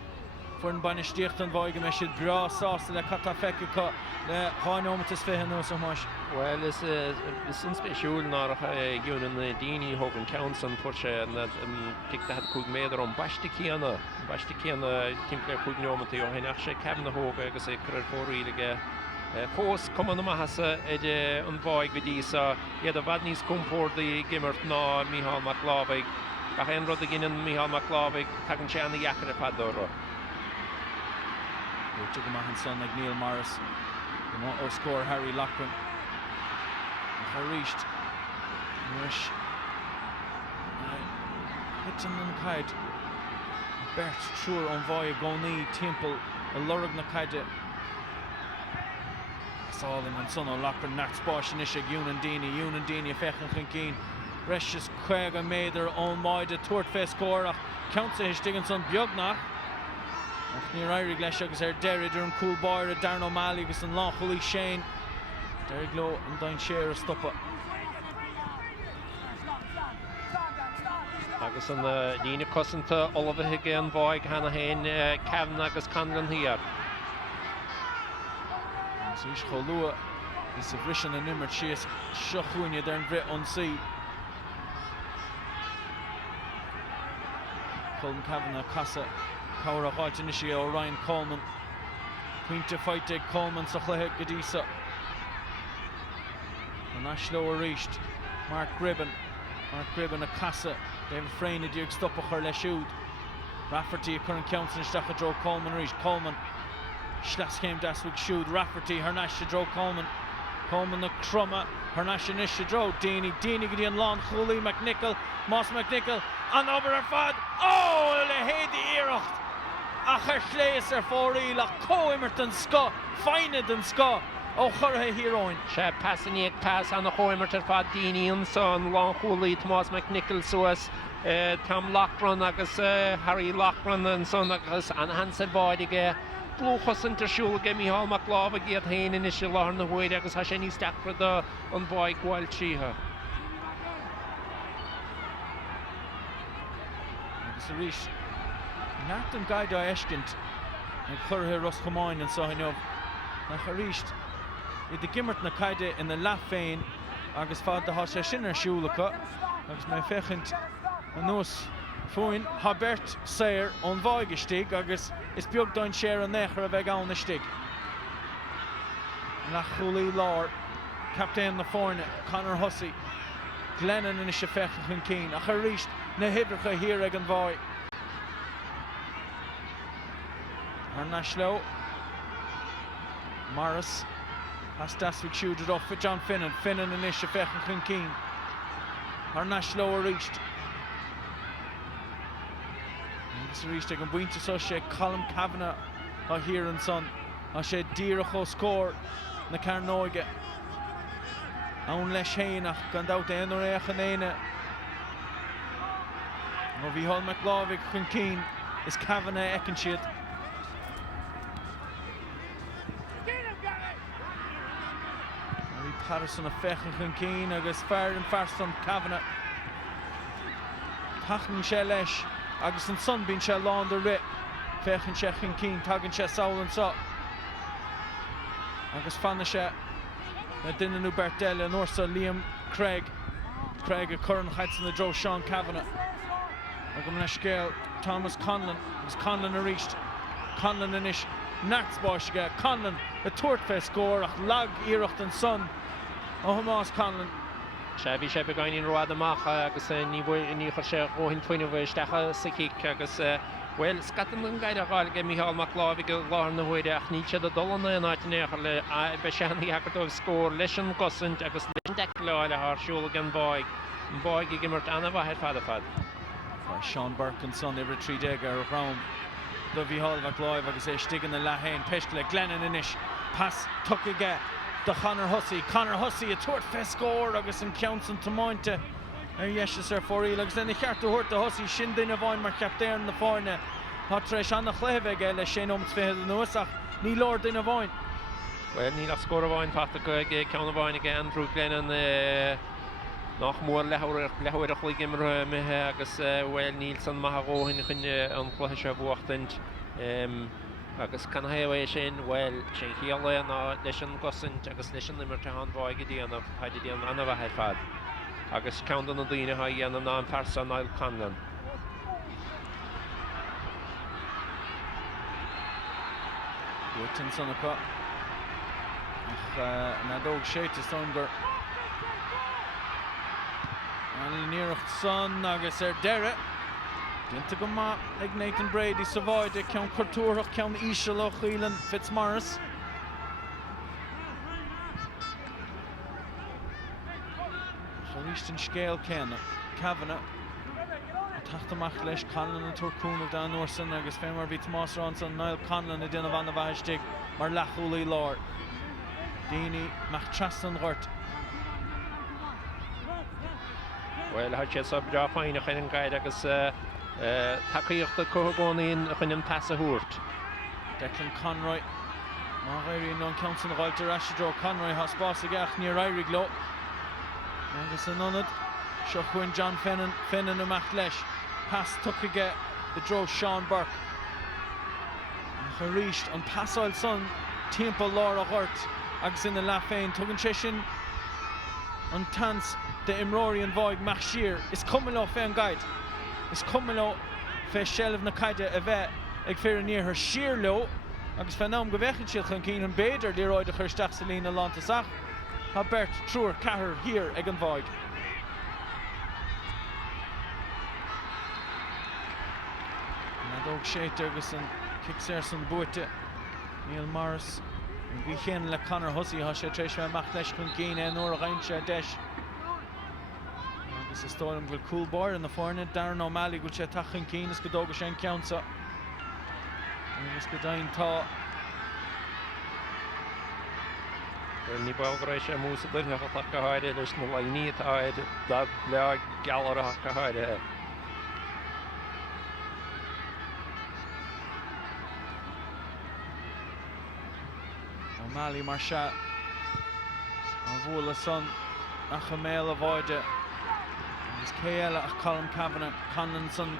fuair an bainisteocht an bhai go mé siad bra sásta le catá feiceá le cháinómatas fiche nó sa máis. Well, is an spéisiúil nach gúnan na daoine thug an count an fuair sé tiicta had cúg méidir an baiste cíanna timpplair cúgnómatí ó hainach sé ceanna thóga agus é chuir fóríige fós cuman na maithasa an bháig go dtí sa iad a bhad níos compórdaí gimmart ná Micheál Mac Lábhaigh a chéan rud a gcinean Micheál Mac Lábhaigh tagann sé anna dheachar a fadóra. Dúirte go maith an son ag Neil Morris ó scór Harry Lochran a ríist nuais hitan an caid bert trúr an bhai a gcónaí timpeall a lorg na caide. Sálim an son ó Lochran nach spáis is ag Ewan Dini a fechan chun cín. Breis chuig a méidir ón maid a tuairt fé scór ach countsa histig an son beagnach. Ach ní éirigh leis agus ar deireadar an cúl báir a Darren O'Malley agus an lácholaí Shane. Derek Lowe an dain séir a stoppa. Agus an díine cosanta olbhaithe an bháig hena hain Kavanagh agus Conlon Thiar. So is cholua is a bhrisin an nimmert sias seochúine dar an bhrit an sí. Colm Kavanagh Casa Cáir a gháilte inisi ó Ryan Coleman. Pointe fáite Coleman sa chluthe go dtí sa. An aisló a ríist Mark Gribben a Casa. David Frayne a dúg stoppa chuir le siúd. Rafferty a chur an counts isteach a Joe Coleman ríist. Coleman Schlas came Daswick Shoot, Rafferty, Hernash Ros Comáin. Comáin the Crumma, Hernash Nish Ros, Deany Gideon Lawn, Chuli McNichol, Moss McNichol, and over her fad. Oh, le head the Eocht. A Chersleis Fórí le Coimerton Sco, Fine than Sco. Oh, Chorhe Heroin. She passing pass on the Coimerton fad Deany and son, Long Chuli, Moss McNichol, Suas, Tom Lockron, agus Harry Lockron and son, agus and Hansen Voidige. Blúchas intersúla mi hall McLaugh géad hain in isise láthar na huaide agus ha sé níos deacra do an bhaid gháil tríthe. Agus a rís neart an gaid á eiscint ag churtha Ros Comáin an saithneamh nach a ríist i de gimmert na caide in the lap féin agus fad de ha sé sin arsúlacha agus mé fechint an nús Fúin, Habert Sayer on Vaige stig agus is beag doin share an nechar a bheith an na stig. Nach Chuli Lár, Captain na Fórne, Conor Hussey, Glennon in is fecha chun cín, a chu ríist na hibricha hir ag an bhai. Arnashlo, Morris, has Daswick shooted off for John Finnan, Finnan in is fecha chun cín. Arnashlo a ríist. Agus ríist ag an buinte so sé Colm Kavanagh a hir an son a sé Tír Eoghain scór na Carnóige ann leis héanach gan dát éon réach an éine nó bhí hall McLaugh chun cín is Kavanagh ecinn siad. Bhí Patterson a fechan chun cín agus fear an farsam Kavanagh tachan sé leis agus an son bín sé lán de rit fechan sé chun cín tagann sé saoil an sa agus fanna sé na duine nó Bertelle an orsa Liam Craig a chur an chaitsan na dro Sean Kavanagh agus na scéal Thomas Conlon agus Conlon a ríist Conlon in is nachtsbáisige Conlon a tuairtfeh scór ach lag iirecht an son ó Thomas Conlon. Bhí sé beáin roiad amach agus ní chuir sé óhin foioine bh istecha sa cic agus bhfuil scatan an gaiide gáil mi hall McLaugh go láthar na huaide ach ní siad a dolanna an áitinéachar le be seannaí hacardóh scór leis an cosint agus leis an deicleáile thsúla an bháig an bháig I gimmart anna bhaid fad. Sean Burke an son every 3 days ar Rome. Do bhí hall McLaugh agus é stigan na lehéin peisce le Glennon inis pass tucaige the Conor Hussey a tuairtfeh scór agus an ceann tomáinte ar dheistes ar fórí agus then I cheartú thuirt a Hussey sin duine bhain mar captéir na fáine Tá treis anna chléibh ag le sé ómt fé an nuasach ní lár duine bhain. Well ní nach scór a bhain pata go ag ceann bhain ag Andrew Glennon nach mór lehabhar a chuig imar mithe agus bhfuil níl san maithagóhin chunne an chluithe sé bhuachtaint agus can haibh sin bhfuil sé chéala ná leis an cosint agus leis an imar an bháige díanamh haide díana anna bheith fad agus ceann na daoine ha dhéanam ná an persa Niall Conlon. Wittin son acu ach na dóg sé is tóngur an níirecht son agus ar deire Dinta go ma ag Nathan Brady sa bhaide ceann cultúrach ceann ísisiil ó Chialan Fitzmaurice. Ríist an scéal céanna Kavanagh a taachtamach leis Conlon an tuaircúnmh da an orsan agus fémar bhí Tomás Ronson Niall Conlon a duine bhana bhaistig mar lechúlaí lár. Daoine meach trastan ghort. Well hat sé sab fáin a chuin an gaiid agus takeíocht a cóthbónaíon a chuin an tasa thuairt. Declan Conroy má éirí nó an ceann na gáilte Rashidro Conroy has bás ag ach níor éirí gló. Agus an anad seo chuin John Finnan amach leis pass tucaige the dro Sean Burke. Chu ríist an pasáil son timpeall lár a ghort agus ina le féin tugann sé sin an tans de imróí an bháig meach siar is cumló fé an gaid. Is cumló fé seileamh na caide a bheith ag fear níor thar siar leo agus fé nám go bhechann siad chun cín an béidir líróid a chur isteach sa lína lántasach. Tá bert trúr cethir hir ag an bháig. Na dóg séite agus an kick sé san buite Neil Morris. Bhí chéan le Conor Hussey há sé tréis bheith amach leis chun cíine nuair a ghainse deis. Agus is tóilm bhfuil cool bar in na fórne. Darren O'Malley gúil sé tachan cín is go dóga sé an ceansa. Agus go dainn tá. Ní báilgur sé músa duine go take háide leis na laní táid da le galar a take háide. O'Malley mar se an bhula son a chaméil a bháide. Agus cé eile ach Colm Cavanagh Conlon son.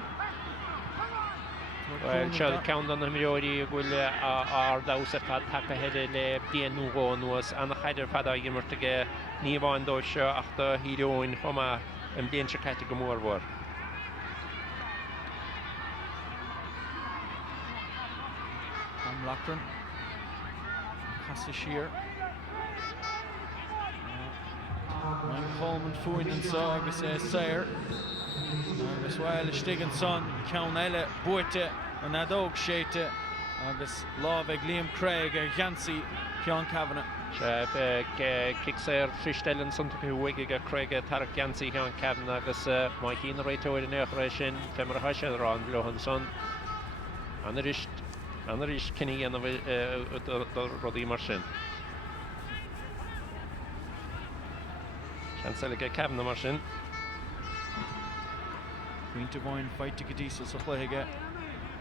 Well, seo ceann an mróirí a bhfuil ar dása fad take heide le bíanú gá nuas anna chaidir fada imirrtaige ní bháin dó seo ach do híróin chuma an blion se caite go mór bhór. Am Lochran. Casa Shear. Ryan Coleman fúin an sa agus Sayer. Agus bhfuil stigan son ceann eile buaite an adóg séite agus lámh ag Liam Craig ar Ghansaí Ceann Cavanagh. Se kick séir fristellan son go bhuaige go Craig tar Ghansaí Ceann Cavanagh agus Moy Tír réitóir in éachra sin femar haise rán blohan son. Anarist cinní an rodí mar sin. Seansel go Cavanagh mar sin. Fuinte bháin feite go dtí sa chluithe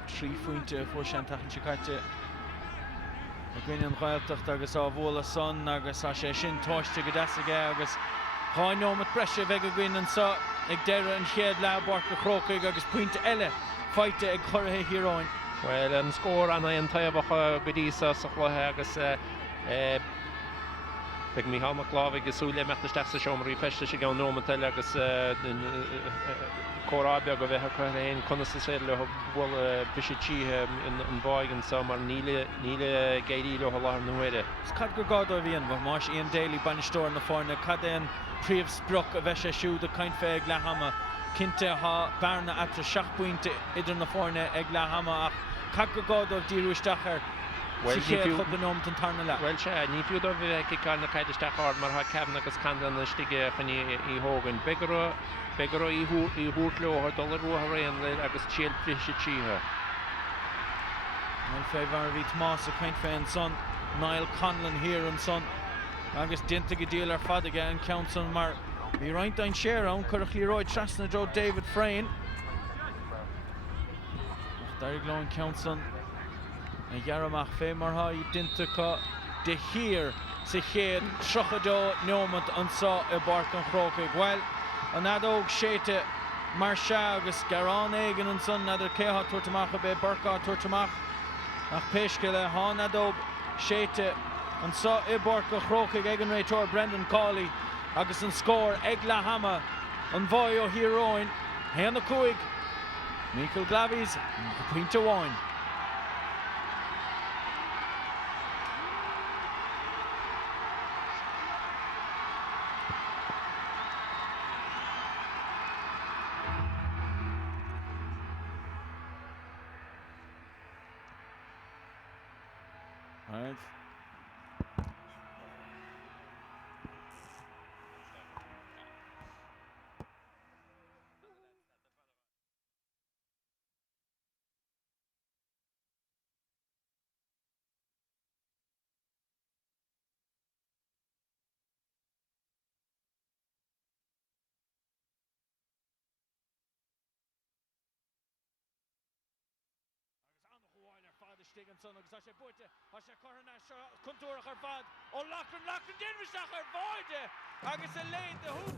trí fuinte fuair sé an tachan se caite. A gcuine an ghailteacht agus á bhla son agus á sé sin táiste go deasaige agus cháinómat breise bheith go gcuine an sa ag deire an chéad le barca chrócaigh agus puinte eile feite ag chortha híráin. Well, an scór anna an taobh go dtí sa chluithe agus Big Michal McLaughlin agus súile meteiste sa seomraí feiste sé gan nómatil agus córábeag go bheith chuhéin chuna sa sé le bhfuil bise títhe an báigan sa mar níle géirí le láthar na huire. Is cad go gádó bhíon bh más Ian Daly banistóir na fórne cad éon príomh spruch a bheith sé siúd a caint fé ag Lehama cinnte há bearna atra 6 pointe idir na fórne ag Lehama ach cad go gádó díúisteach ar Well, chub an nómt an tarna le. Well, ní fiú do bheith ciáil na caiidisteach ár mar ha Cavanagh agus candan na stige chuní í hógan. Beguró í hút leothar dul ruha réon le agus tíal frise títhe. Well, fé bhar bhí Tomás a caint fé an son Niall Conlon hir an son agus dinta go díal ar fadaige an ceann mar bhí roinnt ein séar an chuir a chlíróid trasna Joe David Frayne. Dair gló an ceann a dhearamach fé mar ha I dinta có de hir sa chéad trochadó nómad an sa I barc an chrócaigh. Well, an adóg séite mar se agus garán éigen an son nadidir cétha tuairteach a bé barcá tuairteach ach péisce le há adóg séite an sa I barc an chrócaigh ag an réitóir Brendan Cawley agus an scór ag Lehama an bhóid ó híróin héanna cuaig Michael Glaveys puinte bháin. Right. Stigan son agus sé buite a sé corna contúach ar fad ó Lochran dinristeach ar bháide agus a léad de hút.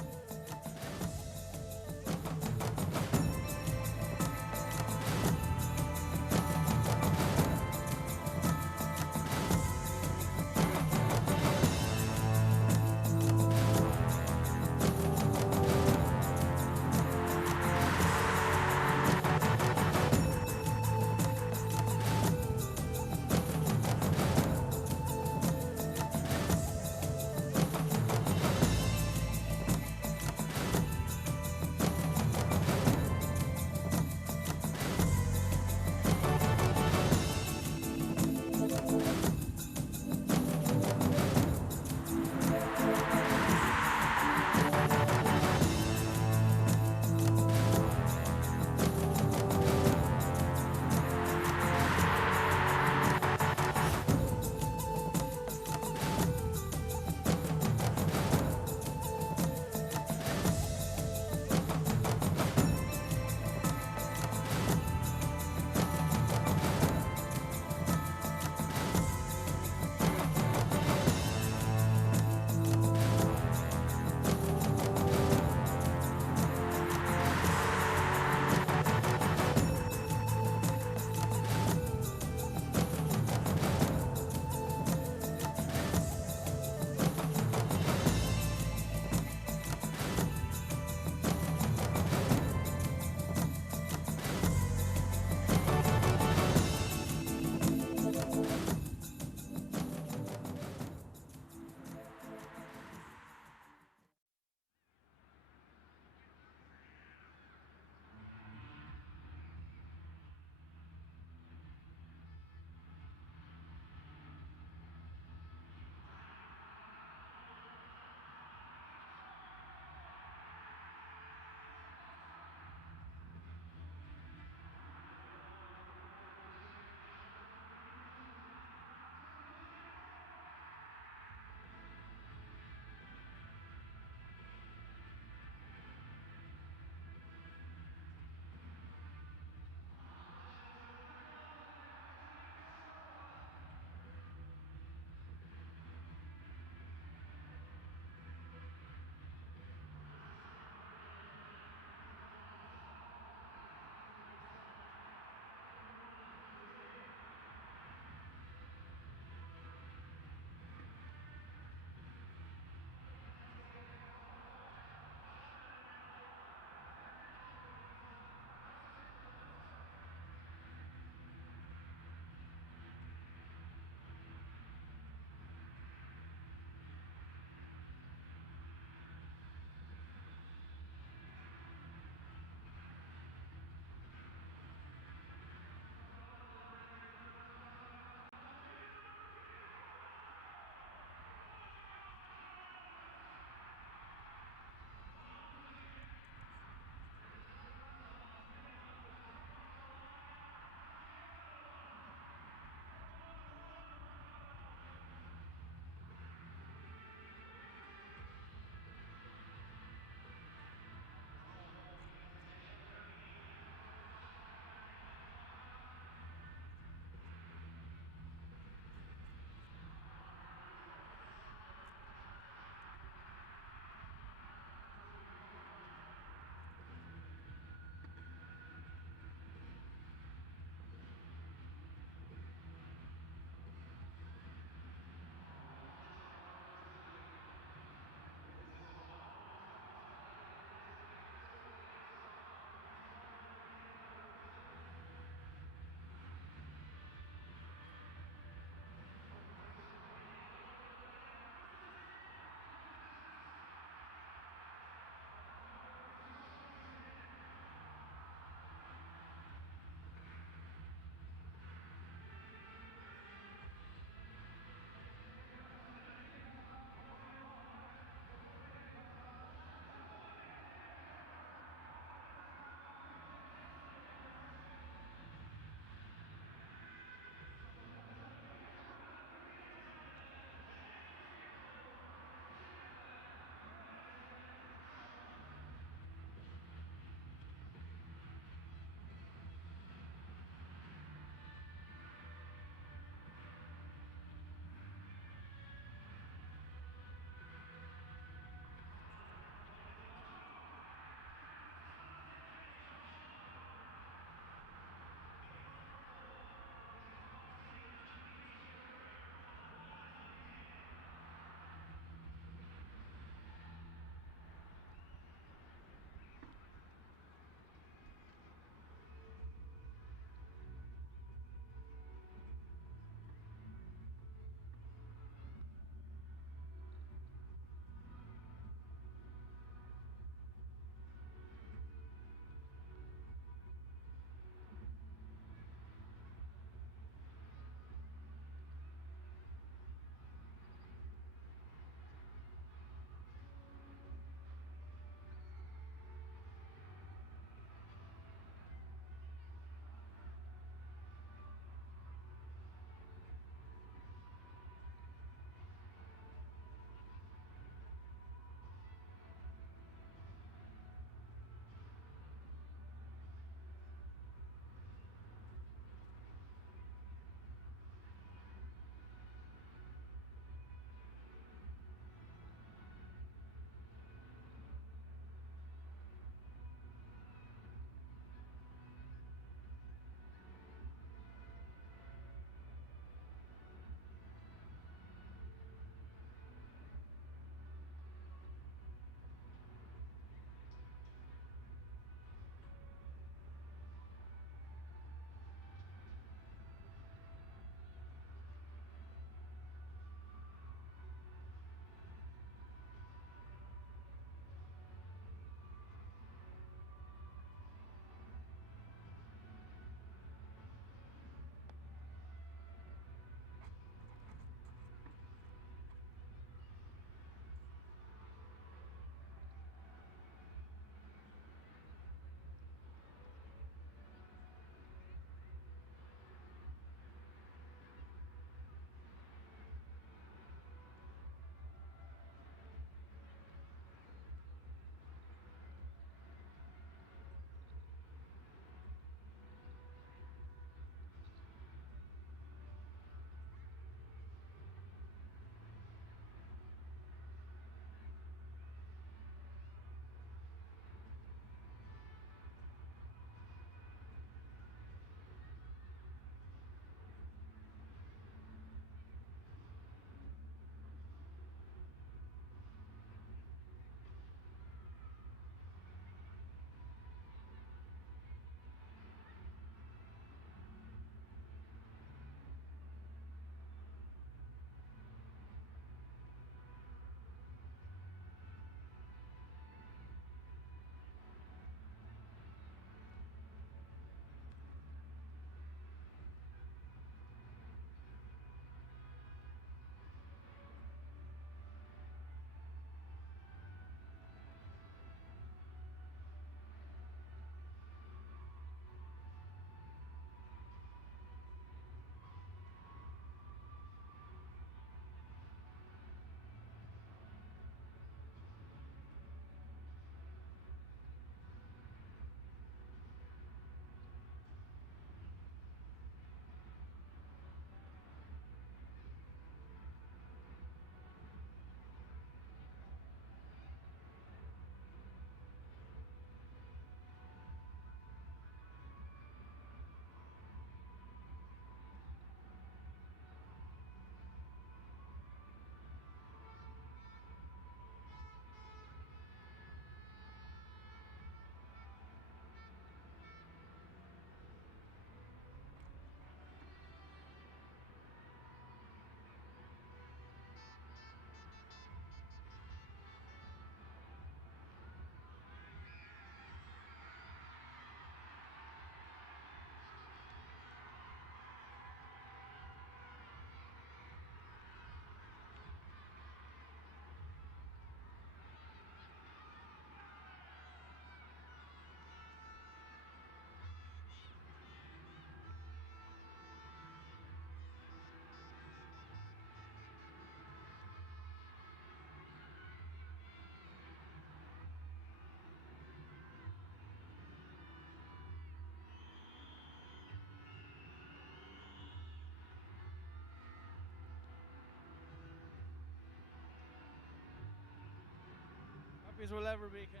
happy as we'll ever be, Ken.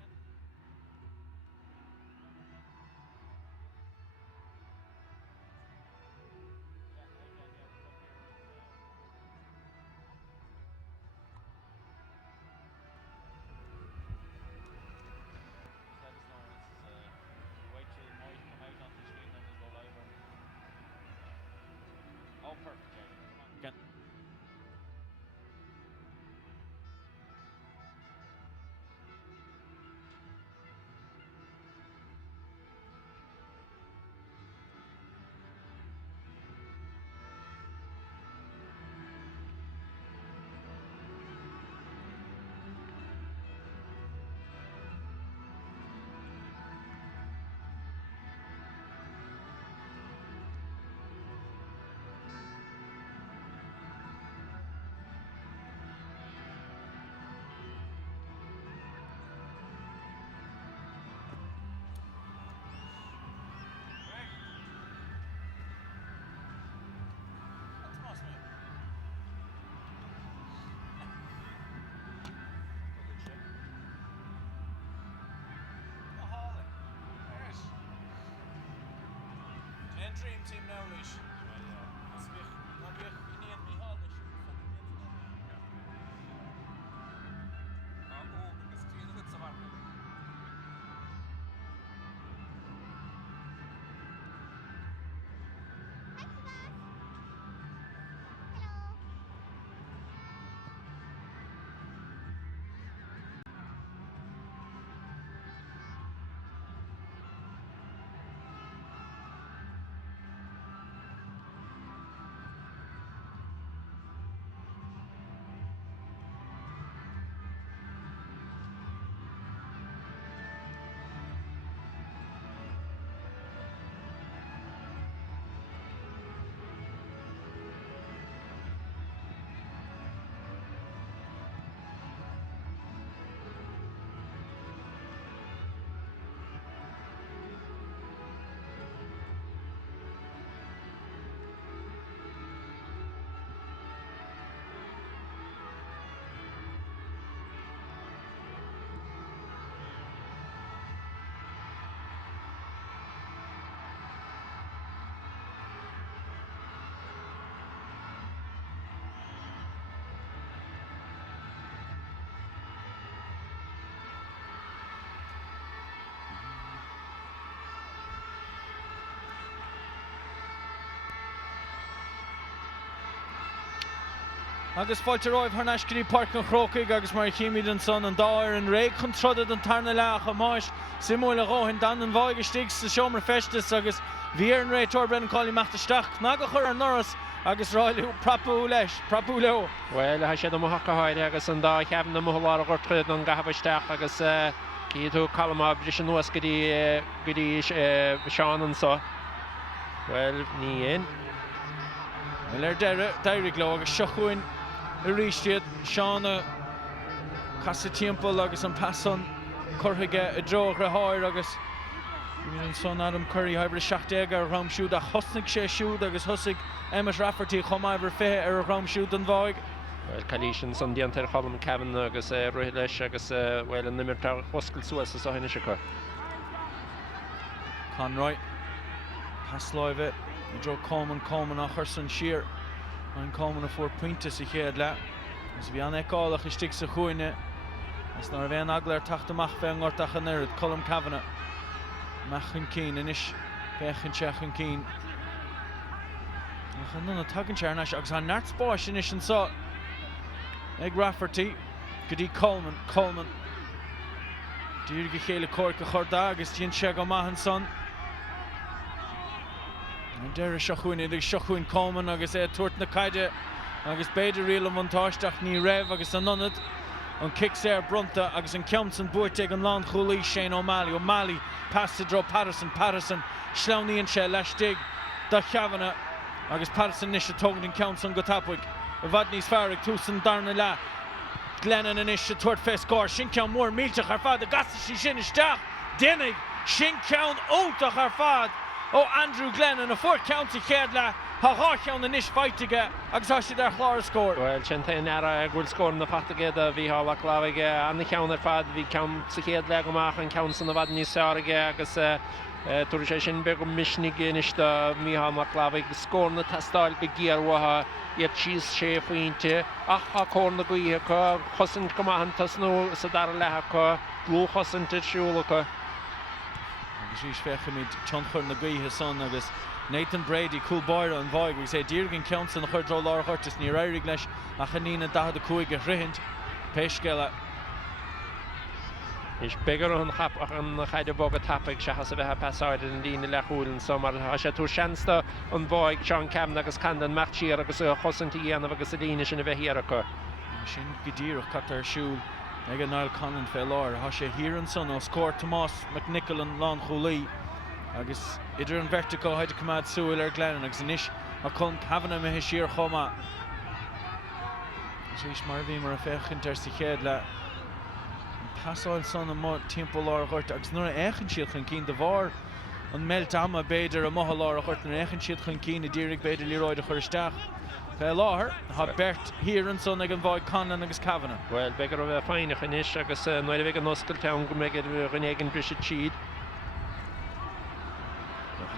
Wait till Moy come out onto the screen and we'll go live. Oh, perfect, Jamie. Come on. Ken. Dream team now, Leash. Agus fáilte roimh ar Naiscirí Park an Chrócaigh agus mar chéimiid an son an dáir an réig chun trodad an tarna leach a máis Moy Tír dan an bhaige stig sa seomar festas agus bhí an ré Torbrenn Collí Machtasteach ná go chur an Norris agus ráilú prapú leis, prapú leo. Well, ha sé do mochacha haide agus an dá cheapan na mohalára gortrid an gahabaisteach agus cíú calama bris an nuas gudí Seán an so. Well, ní ein. Well, Deirig lo agus seochuin I rístiad Seán casa timpeall agus an pasan corthaige I droch ra háir agus an son Adam Curry haibhre 16 ar ram siúd a hosnig sé siúd agus hosig Emmet Rafferty chomaibhre fé ar ram siúd an bhaig. Well, Calísin san diantar chalam Kevin agus roiith leis agus well an nimir tar hoscail suas a haine se chu. Conroy pass live I dro Comáin a chursan siar an Comáin a 4 pointes I chéad le as bhí an eáilach I stig sa chuine as nar bhé an aglair tachtamach fé an gortach an irid Colm Kavanagh mechan cín inis fechan sechan cín ach an nuna tagan searnas agus an nartspáis inis an so ag Rafferty gotí Comáin Dír go chéile cóirca chorda agus tíonn sé go maithan son Deir seochuin idir seochuin Comáin agus tuairt na caide agus beidir rial an bhaintáisteach ní raibh agus an nonad an kick sé brunta agus an ceamsan buairte ag an lán choulaí Shane O'Malley pass to draw Patterson sleamhníonn sé leis dig da Kavanagh agus Patterson níos tógan an ceamsan go taphaig a bhad níos fearraigh túsan darna le Glennon inis a tuairt fé scór sin ceann mór mílteach ar fad a gasa sí sin isteach déanaig sin ceann óntaach ar fad ó Andrew Glennon a 4 county chéad le ha gáceann na níos faightige agus tá si ar chláir scór. Well, sin taon ar gúil scór na fachtaige a bhí hála Glaveige anna cheann ar fad bhí ceann sa chéad le go amach an ceann san na bhad níos áige agus tuair sé sin be go misnig iniste Mícheál Mac Glaveig scór na tastáil go gíarmhatha iad síos sé faointe ach cha cór na gaotha chu chosint go maihantas nó sa dar lethe chu glú chosint siúla chu. Agus rís fecha míid tionchur na gaotha son agus Nathan Brady cool boire an bhaig we sé Dír Council na chuirdró lá chuirtas ní rairigh leis a chanína 15 rithint peisceile. Is bigger an chap an chaide bog a tapig se has a bheit pasáid an dína lechúlan so mar a sé tú seansta an bhaig Sean Cam agus candan meachtíar agus chosintí anamh agus a díine sin a bheith hiar acu. Sin go ddíreach cat ar siúl ag an Niall Conlon fé láir ha sé hir an son ó scór Tomás McNichol an lán cholaí agus idir an verticó haide cumad súil ar Glennon agus inis a chun Cavanagh me siar chomá. Rís mar bhí mar a fechint ar sa chéad le pasáil son am timppó lá chuirt agus nuair a échann siad chun cín de bhar an meilt ama beidir a mothal lá chuirt na échann siad chun cín a ddírig beidir líróid a chuiristeach. Fé láthair ha Bert hir an son ag an bhaid Conlon agus Cavanagh. Well, begur a bheith fáinach inis agus nuair a bheith an oscail teann go méid rinnéigen brise tíd.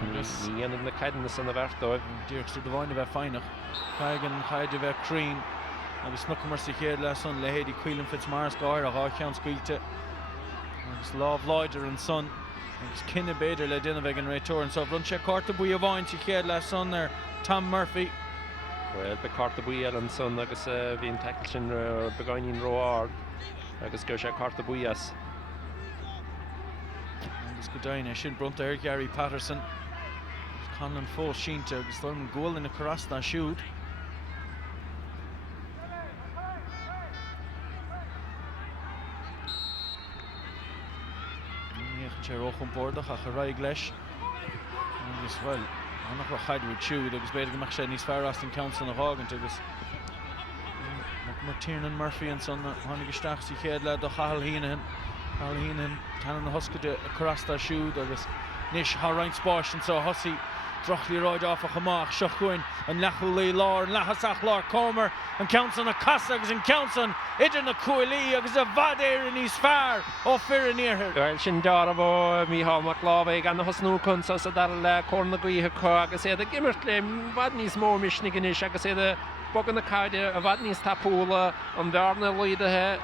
Ní anad na caidan san a bhartóid. Díreachtar do bhainna bheith fáinach. Caigan chaide bheith crín agus snucha mar sa chéad le son le héadí Cuilan Fitzmaurice gáir a gáceann scuilte. Agus lámh láidir an son agus cinenne beidir le duine bheith an réiteóir an so run sé carta buí a bhain sa chéad le son ar Tom Murphy. Well, be carta buí an son agus bhíon tackle sin begáinín róáard agus go sé carta buías. Agus go daine sin brunta ar Gary Patterson. Conlon fós sínte agus thum an ggóil in na carrasta siúd. Níoch sé róch an bordach a raig leis. Agus well, annach go chaidú siúd agus beidir goach sé níos fearr as an council na hágant agus mar Tiernan Murphy an son tháinig isteach sa chéad le do chahal híanahan. Chahal híanahan tanan na hoscaide a carrasta siúd agus níos há roinnt spáis an so hosí Drochlí roid off a chamach, Seochuin, an lechulaí lár, an lechasach lár Comer, an council na casa agus an council idir na cuailí agus a bhadéir in níos fearr ó fear níorthair. Well, sin dar bh Mícheál Mac Glaveig an na hosnú chunsa sa dar le cór na gaotha chu agus éad a gimmert le bhad níos mó misnig inis agus éad a bogan na caide a bhad níos tapúla an bhearna lídathe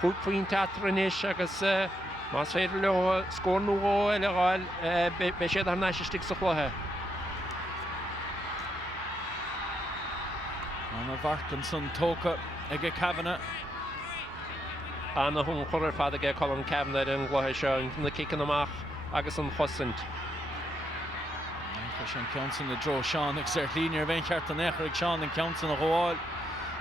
chuig faoin teatr inis agus más féidir le scór nó eile gáil be séad ar náisistigh sa chluthe. Anna Varkan son tóca ag Cavanagh. Anna hún chuir fad ag Colin Cavanagh an gluthe seo na cican amach agus an chosint. Tá sin council na dro Seán ag ser línear bhain cheart an échar ag Seán an council na gháil.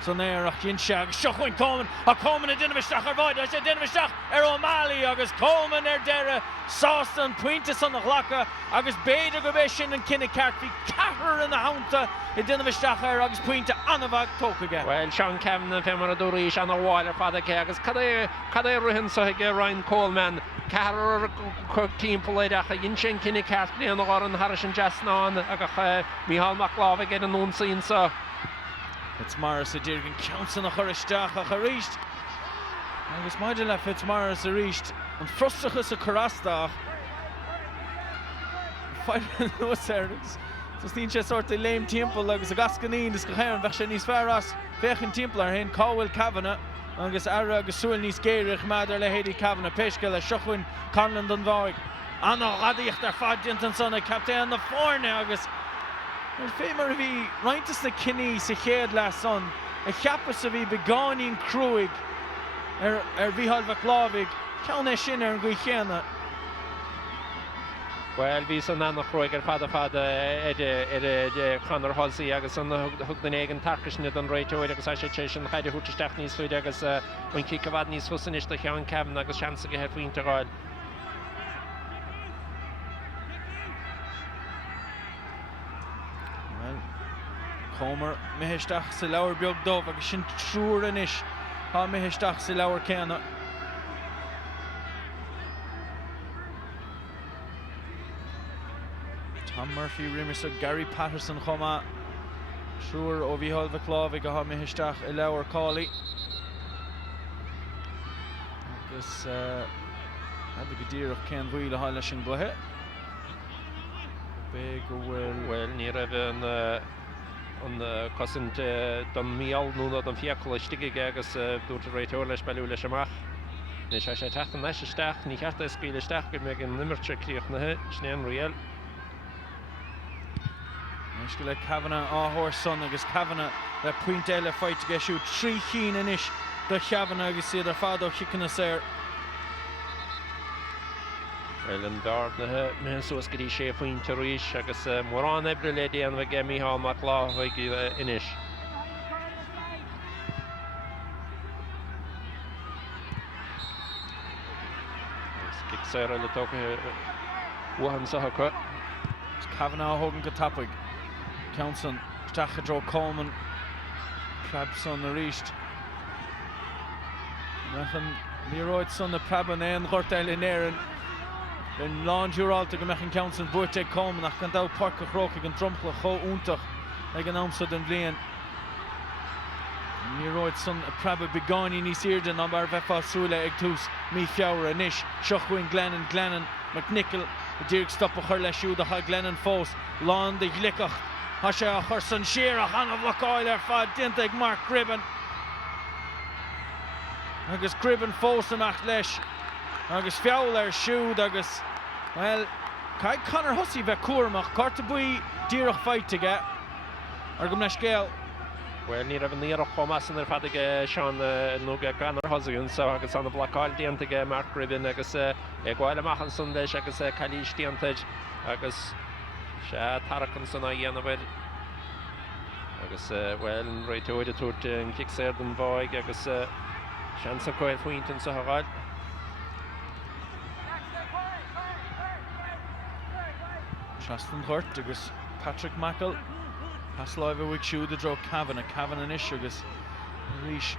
Son éar ach chin se agus Seochuin Coleman a Coleman a duine bhisteach ar bhaid a sé duine bhisteach ar O'Malley agus Coleman ar deire Sástan puinte san na ghlacha agus beidir go bheith sin an cinenne ceart bhí cethar in na haunta i duine bhisteach ar agus puinte anamhah tócaige. Well, Sean Cavanagh fé mar a dúéis an bháil ar fada ché agus cad é ruhin sa ige Ryan Coleman cehar chuig timpplaide a dhin sin cinenne ceart blion an gá an Harrison Jasnáin agus Mícheál Mac Glaveig an núnsaín sa. Fitzmaurice a Dír Council na chuiristeach a charíist. Agus maidir le Fitzmaurice a ríist an frustrachas a carrastach. Fáidir nuas agus. Sos tín sé sorta léim timppla agus a gascanín is go chéan bheith sé níos fearr as féchan timppla ar hain Cáhfuil Cavanagh agus ara agus súil níos géirich maidir le héadí Cavanagh peisce le Seochuin Conlon don bhaig. Anna ghadaíocht ar fad dintan son ag captéan na fórne agus fé mar a bhí rointas na cinní sa chéad le son a cheappas a bhí begáinín cruúig ar Mícheál Mac Glaveig ceann é sin ar an gcuid chéanna. Well, bhí san annach roiig ar fada chunar thosaí agus an thug den éigen tarcasne don réiteoid agus sé sin chaide thuútaisteach níos fuide agus bhain cí go bhd níos fusanis de Seán Cavanagh agus seansa go head faointe gáil. Comer miheisteach sa leabhar beag dómh agus sin trúr inis há miheisteach sa leabhar céanna. Tom Murphy rimas a Gary Patterson chomá Trúr ó bhí halbh Glaveys go ha mitheisteach I leabhar cálaí. Agus had go díreach cén bhuail a há leis an gluthe. Bé go bhfuil... Well, ní raibh an cosint don míal nó don fiacail istigige agus dúirt a réiteoir leis bailú leis amach. Ní sé teachtain leis isteach, ní cheartta scíal isteach go mbeidh an nimirte críochnathe snéan rial. Is go le Kavanagh áthóir son agus Kavanagh le puint eile fáilte go siú trí chin inis do Kavanagh agus iad ar fad ó chicanna séir. Well, an darnathe mean suas go dtí sé faointe arís agus mórán ebre le déanamh ge Mícheál Mac Lámhaigh inis. Kick séir le tócha uhan sa chu. Kavanagh thugann go tappaigh. Counson, Stacha Ros Comáin, Prabson a ríist. Mechan Leroyd son na Praban éon ghortail in éireann. Den lán dúrálta go mechan Counson buirte Comáin ach gan dá parca chrócaigh an tromchla cho úntach ag an amsa den bbliain. Leroyd son Praba begáinní níos irde ná mar bheith fáilsúla ag tús mí fiabhar inis. Seochuin Glennon, McNichol, a dírig stop a chur leisú a ha Glennon fós. Lán de glicach. Tá sé a chur san siar a chanamh leáil ar fad dinta ag Mark Gribben. Agus Gribben fós amach leis. Agus fiabhal ar siúd agus, well, caiig Conor Hussey bheith cuaramach, carta buí díreach fáilte ar go mna scéal. Well, ní raibh níoch chomas ar fad seán nó ganar hosaún so agus an bhlaáil déanta Mark Gribben agus ag gháil amach an sun leis agus cailís déantaid agus sé tarachan sanna dhéanamhid. Agus well, an réiteoid a tuairt an kick séir den bháig agus sean sa coil faointin sa tháil. Trastan Hurt agus Patrick Mackle. Pas láimh bhuaigh siúd a dro Kavanagh isis agus rís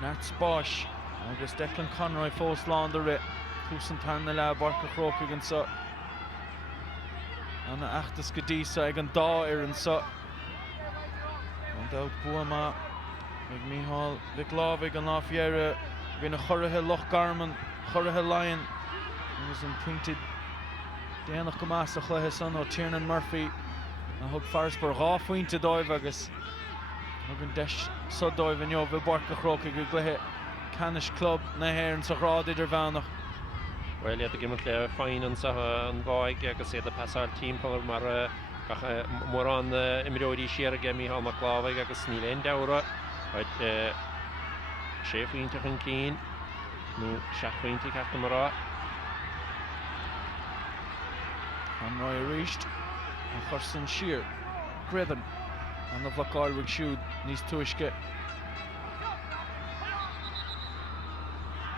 Nart Spáis agus Declan Conroy fós lán de rit. Túsan tarna le barca chrócaigh an sa. Anna achtas go dísa ag an dá ar an sa. An dát buama ag Mícheál Glaveys an láfiéire gine choirithe Loch Garman, choirithe Lion agus an puinted déanach go más a chluithe son ó Tiernan Murphy a thug Farsburg á faointe dóibh agus thug an deis sa dóibh inniu bheith barca chrócaigh go gluthe Canis Club na hhéireann sa ghrád idir bheanach. Well, iad a gimart le fáin an bháig agus iad a pasáil tímpáil mar mórán imiróidí siar a Mícheál Mac Lámhaigh agus ní leon deara sé faointach an cín nó seach faointí ceachta marrá. Conroy a ríist an chur san siar Gribben an na bhlaáil bhuaigh siúd níos tuaisce.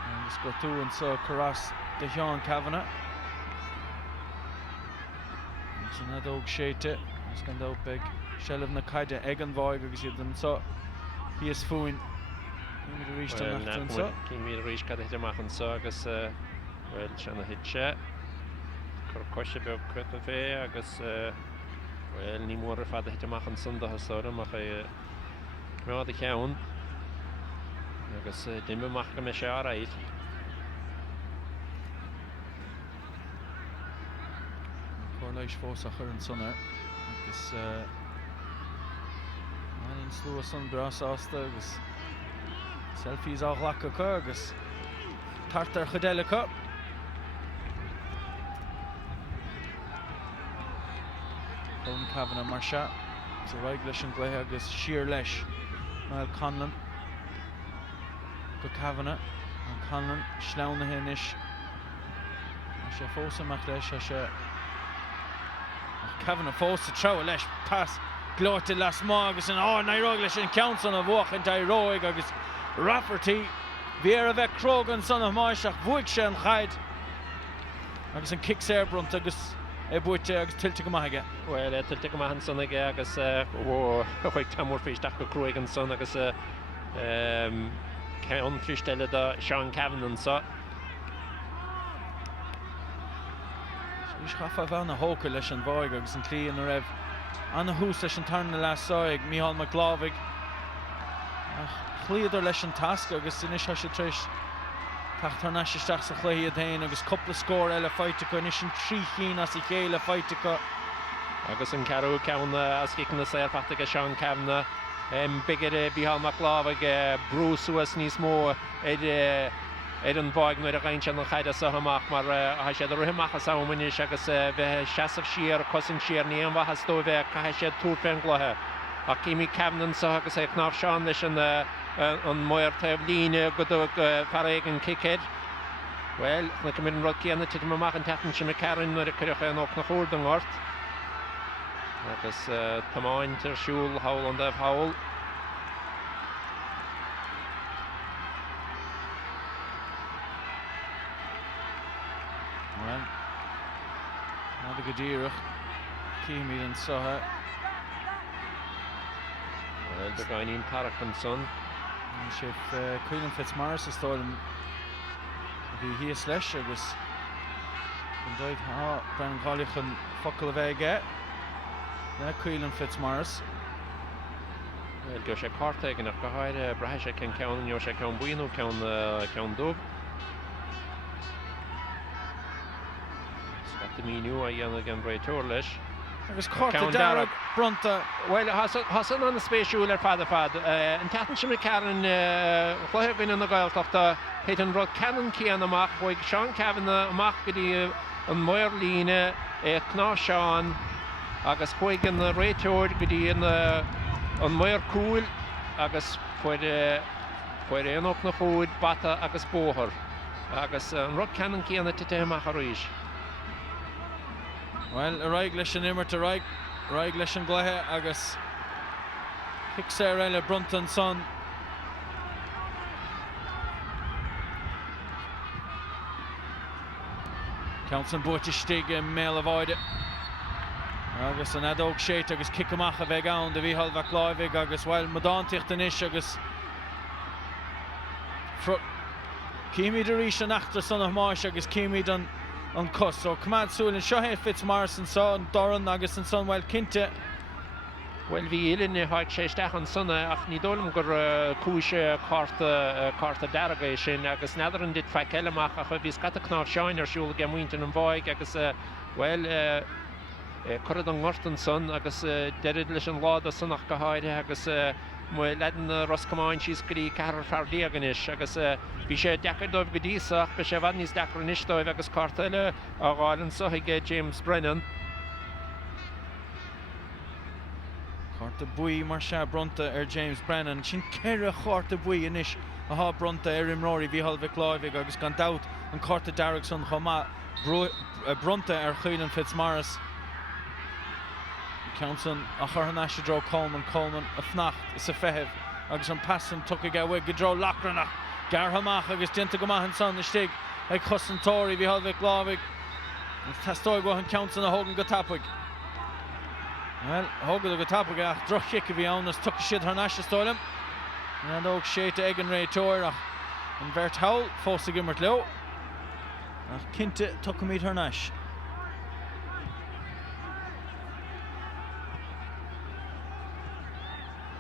Agus go túin sa Carras de Sean Kavanagh. Sin na dóg séite agus gan dó beag sellh na caide ag an bháig agus iad an sa híos fuin. Ní a ríist an nachtain sa. Cín mí a ríist cad hitte amach an sa agus well sena hit sé. Cur coise beag cuit a fé agus well ní mór a fad hitte amach an sunda hasóra amach meád a cheann agus dimbe amach go me sé áraid. Leis fós a chur an sunna agus maíonn slú a sun bras ásta agus selfies á ghlacha chu agus tartar chudéile chu. Chun Kavanagh mar se sa raig leis an gluthe agus siar leis Niall Conlon go Kavanagh an Conlon sleánnathe inis sé fós amach leis sé Kavanagh fós a treo leis pas glóirte las má agus an naróg leis an Counson a bhuach an dairóig agus Rafferty bhí ar a bheith crogan son of máiseach bhuaigh sé an chaid agus an kick sérbrunt agus buite agus tiltte go maithaige. Well, tiltte go maithan son aige agus chuig tamór féisteach go cruaig an son agus ceann fristeile do Sean Kavanagh sa. Is chafa bhean a hóca leis an bháig agus an clíon a raibh Anna hús leis an tarna last soig, Micheál McGlavig. Chliadar leis an task agus inis has sé tris tacht tarnas isteach sa chluí a dain agus couple scór eile feitico inis an 3 chin as I chéile feitico. Agus an carú ceanna as cicin na saoir fachtacha Seán Cavna bigad Micheál McGlavig brúsúas níos mó an bhaig nuair a ghaint an chaide sa hamach mar ha sé ruhimeach a saomanis agus bheith seasamh siar cosan siar ní an bhathas dó bheith cai sé túrpein glothe. A cíimi Cavnan sa agus é cnáf Seán leis an Moir Tír líne go farag an kickead. Well, na cymryd yn rhod cianna tyd yma mach yn techn sy'n y carin ar y cyrwch yn o'ch na chwrd yng Nghort. Agus Comáin tir siúl hawl ond ef hawl. Well, nad y gydyrach cymryd yn soha. Wel, dy gael ni'n parach yn son. Sef Cwylyn Fitzmaurice is stoel fi hi leis agus yn dweud Brennan Collich yn ffocl y fe ge. Cwylyn Fitzmaurice. Wel, gyda sé carteg yn eich gahair brahe sé cyn cawn, nio sé cawn bwyn o cawn dwb. Sgat y miniw a ian ag yn rhaid tŵr leis. Agus corta darag bronta. Wel, hasan an y spesiúl fad. Yn tatn sy'n y carin chloher gyn yn y gael tochta heit yn rhod canon cian amach o'i Seán Cavin amach gyda yn moir líne cná Seán agus chweg yn y reitwr gyda yn moir cŵl agus pwyr ein o'ch na chwyd bata agus bóhar agus yn rhod canon cian y tite amach ar oes. Well, a raig leis an immert a raig leis an gluthe agus kick sé eile Brunton son. Counts an búte stig méle bhaide. Agus an adóg séit agus kick amach a bheith ann de Micheál McGlavig agus well modánticht an is agus cíimiid a rís an achtar son of máis agus cíimiid an cos, so cumad súil an seohéir Fitzmaurice an son Doran agus an son well cinte. Wel, fi ilyn i haid sé stach an sunna ach ní dólum gur cúise carta darga sin agus nadar an dit feic eileach ach bhí scata cnáf Seán ar siúl ge muintin an bhaig agus well currad an Nghort an son agus derid leis an lád a sunnach go háide agus ledan Ros Comáin síos gurí cear fardíagan is agus bhí sé dechar dóibh go díosach be sé bhad níos dechar an isdóibh agus carta eile a gáil an sochaige James Brennan. Carta buí mar se bronta James Brennan sin ceire chárta buí inis a há bronta imróí Micheál McGlavig agus gan dat an carta darag son chomá bronta Cwylyn Fitzmaurice. Counson a churhanna sé dro Coleman a fnacht is a fehef agus an passan tucha gawe go dro lacranach garhamach agus dinta go maithan son istig ag chusan tóirí Micheál McGlavig tastói go an Counson a hogan go tapig. Well, hogan go tapig ach drochic a bhí annas tucha siad tharna sé stoilm and óg séite ag an réitóir ach an bheirt hawl fósa gimmert leo ach cinte tucha míad tharnas.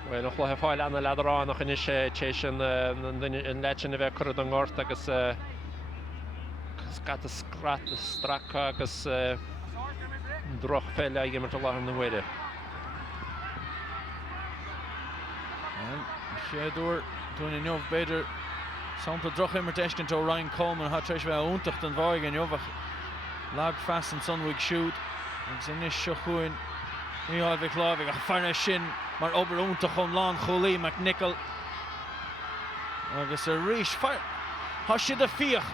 Wel, o'ch lwch ffael anna ladder on o'ch inis teis yn lechin y fe cwrdd yn Nghort agus gat y strac agus droch fel a gymryd o lahan yn wedi. Wel, Siedwr, dwi'n yn iof beidir sampl droch immert eisgint o Ryan Coleman ha treis fe úntacht an bhaig an iofach lag fast an sonwig siúd agus inis seo chuin Micheál McGlavig ach farna sin mar ober úntaach an lán cholí McNichol agus a ríis far ha siad a fíoch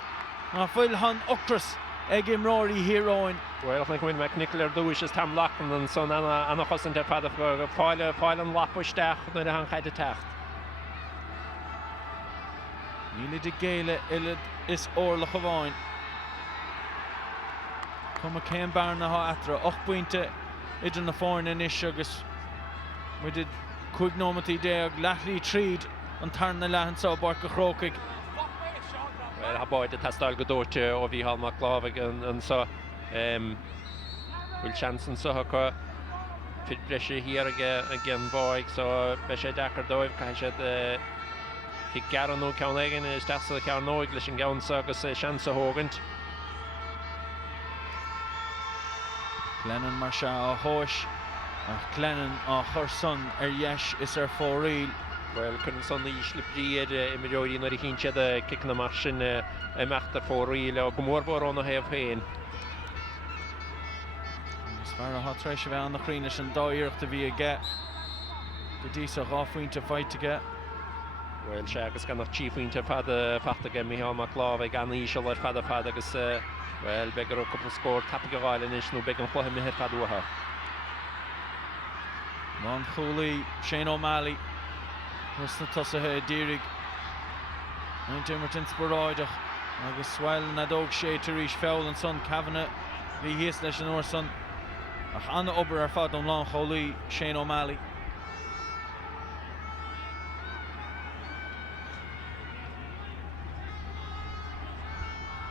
a fuil han octras ag imróí Tír. Wel, o'ch ni'n McNichol dúis is tam lachan an son anna chosan te fad fáil an lapúisteach nuair a han chaide techt. Níli de géile ilid is orlach a bháin. Cuma céim barna ha atra 8 pointe idir na fáin inis agus we did cuig nómatí déag leathlí tríd an tarna lehan sa barca chrócaig. Wel, ha boid y tastal godóte o Micheál McGlavig yn so wyl chans yn so hwco fit breshe here again boy so beshe dakar doiv kaishet hig garano kaunegen is tasel karno English and gaun sagus chance hogent Glennon Marsha a hosh Glennon a churson yesh is fóril. Well couldn't sonny slipri immediately na hinche the kick na marchen machter fóril og morbor on have hen As far as hot trash on the greenish and dire to be a get the decent off to fight to get. Well shagus gan of chief winter pad fachtige Michael McLaughlin gan ishal fad agus well beggar a couple score tapgal in is no big and chloim me fad wa Mon Cooley Shane O'Malley was the toss of Dírig and Timmerton Sporroidach agus swell na dog shade to reach foul and son Kavanagh vi his leis an orson ach anna ober fad long Cooley Shane O'Malley.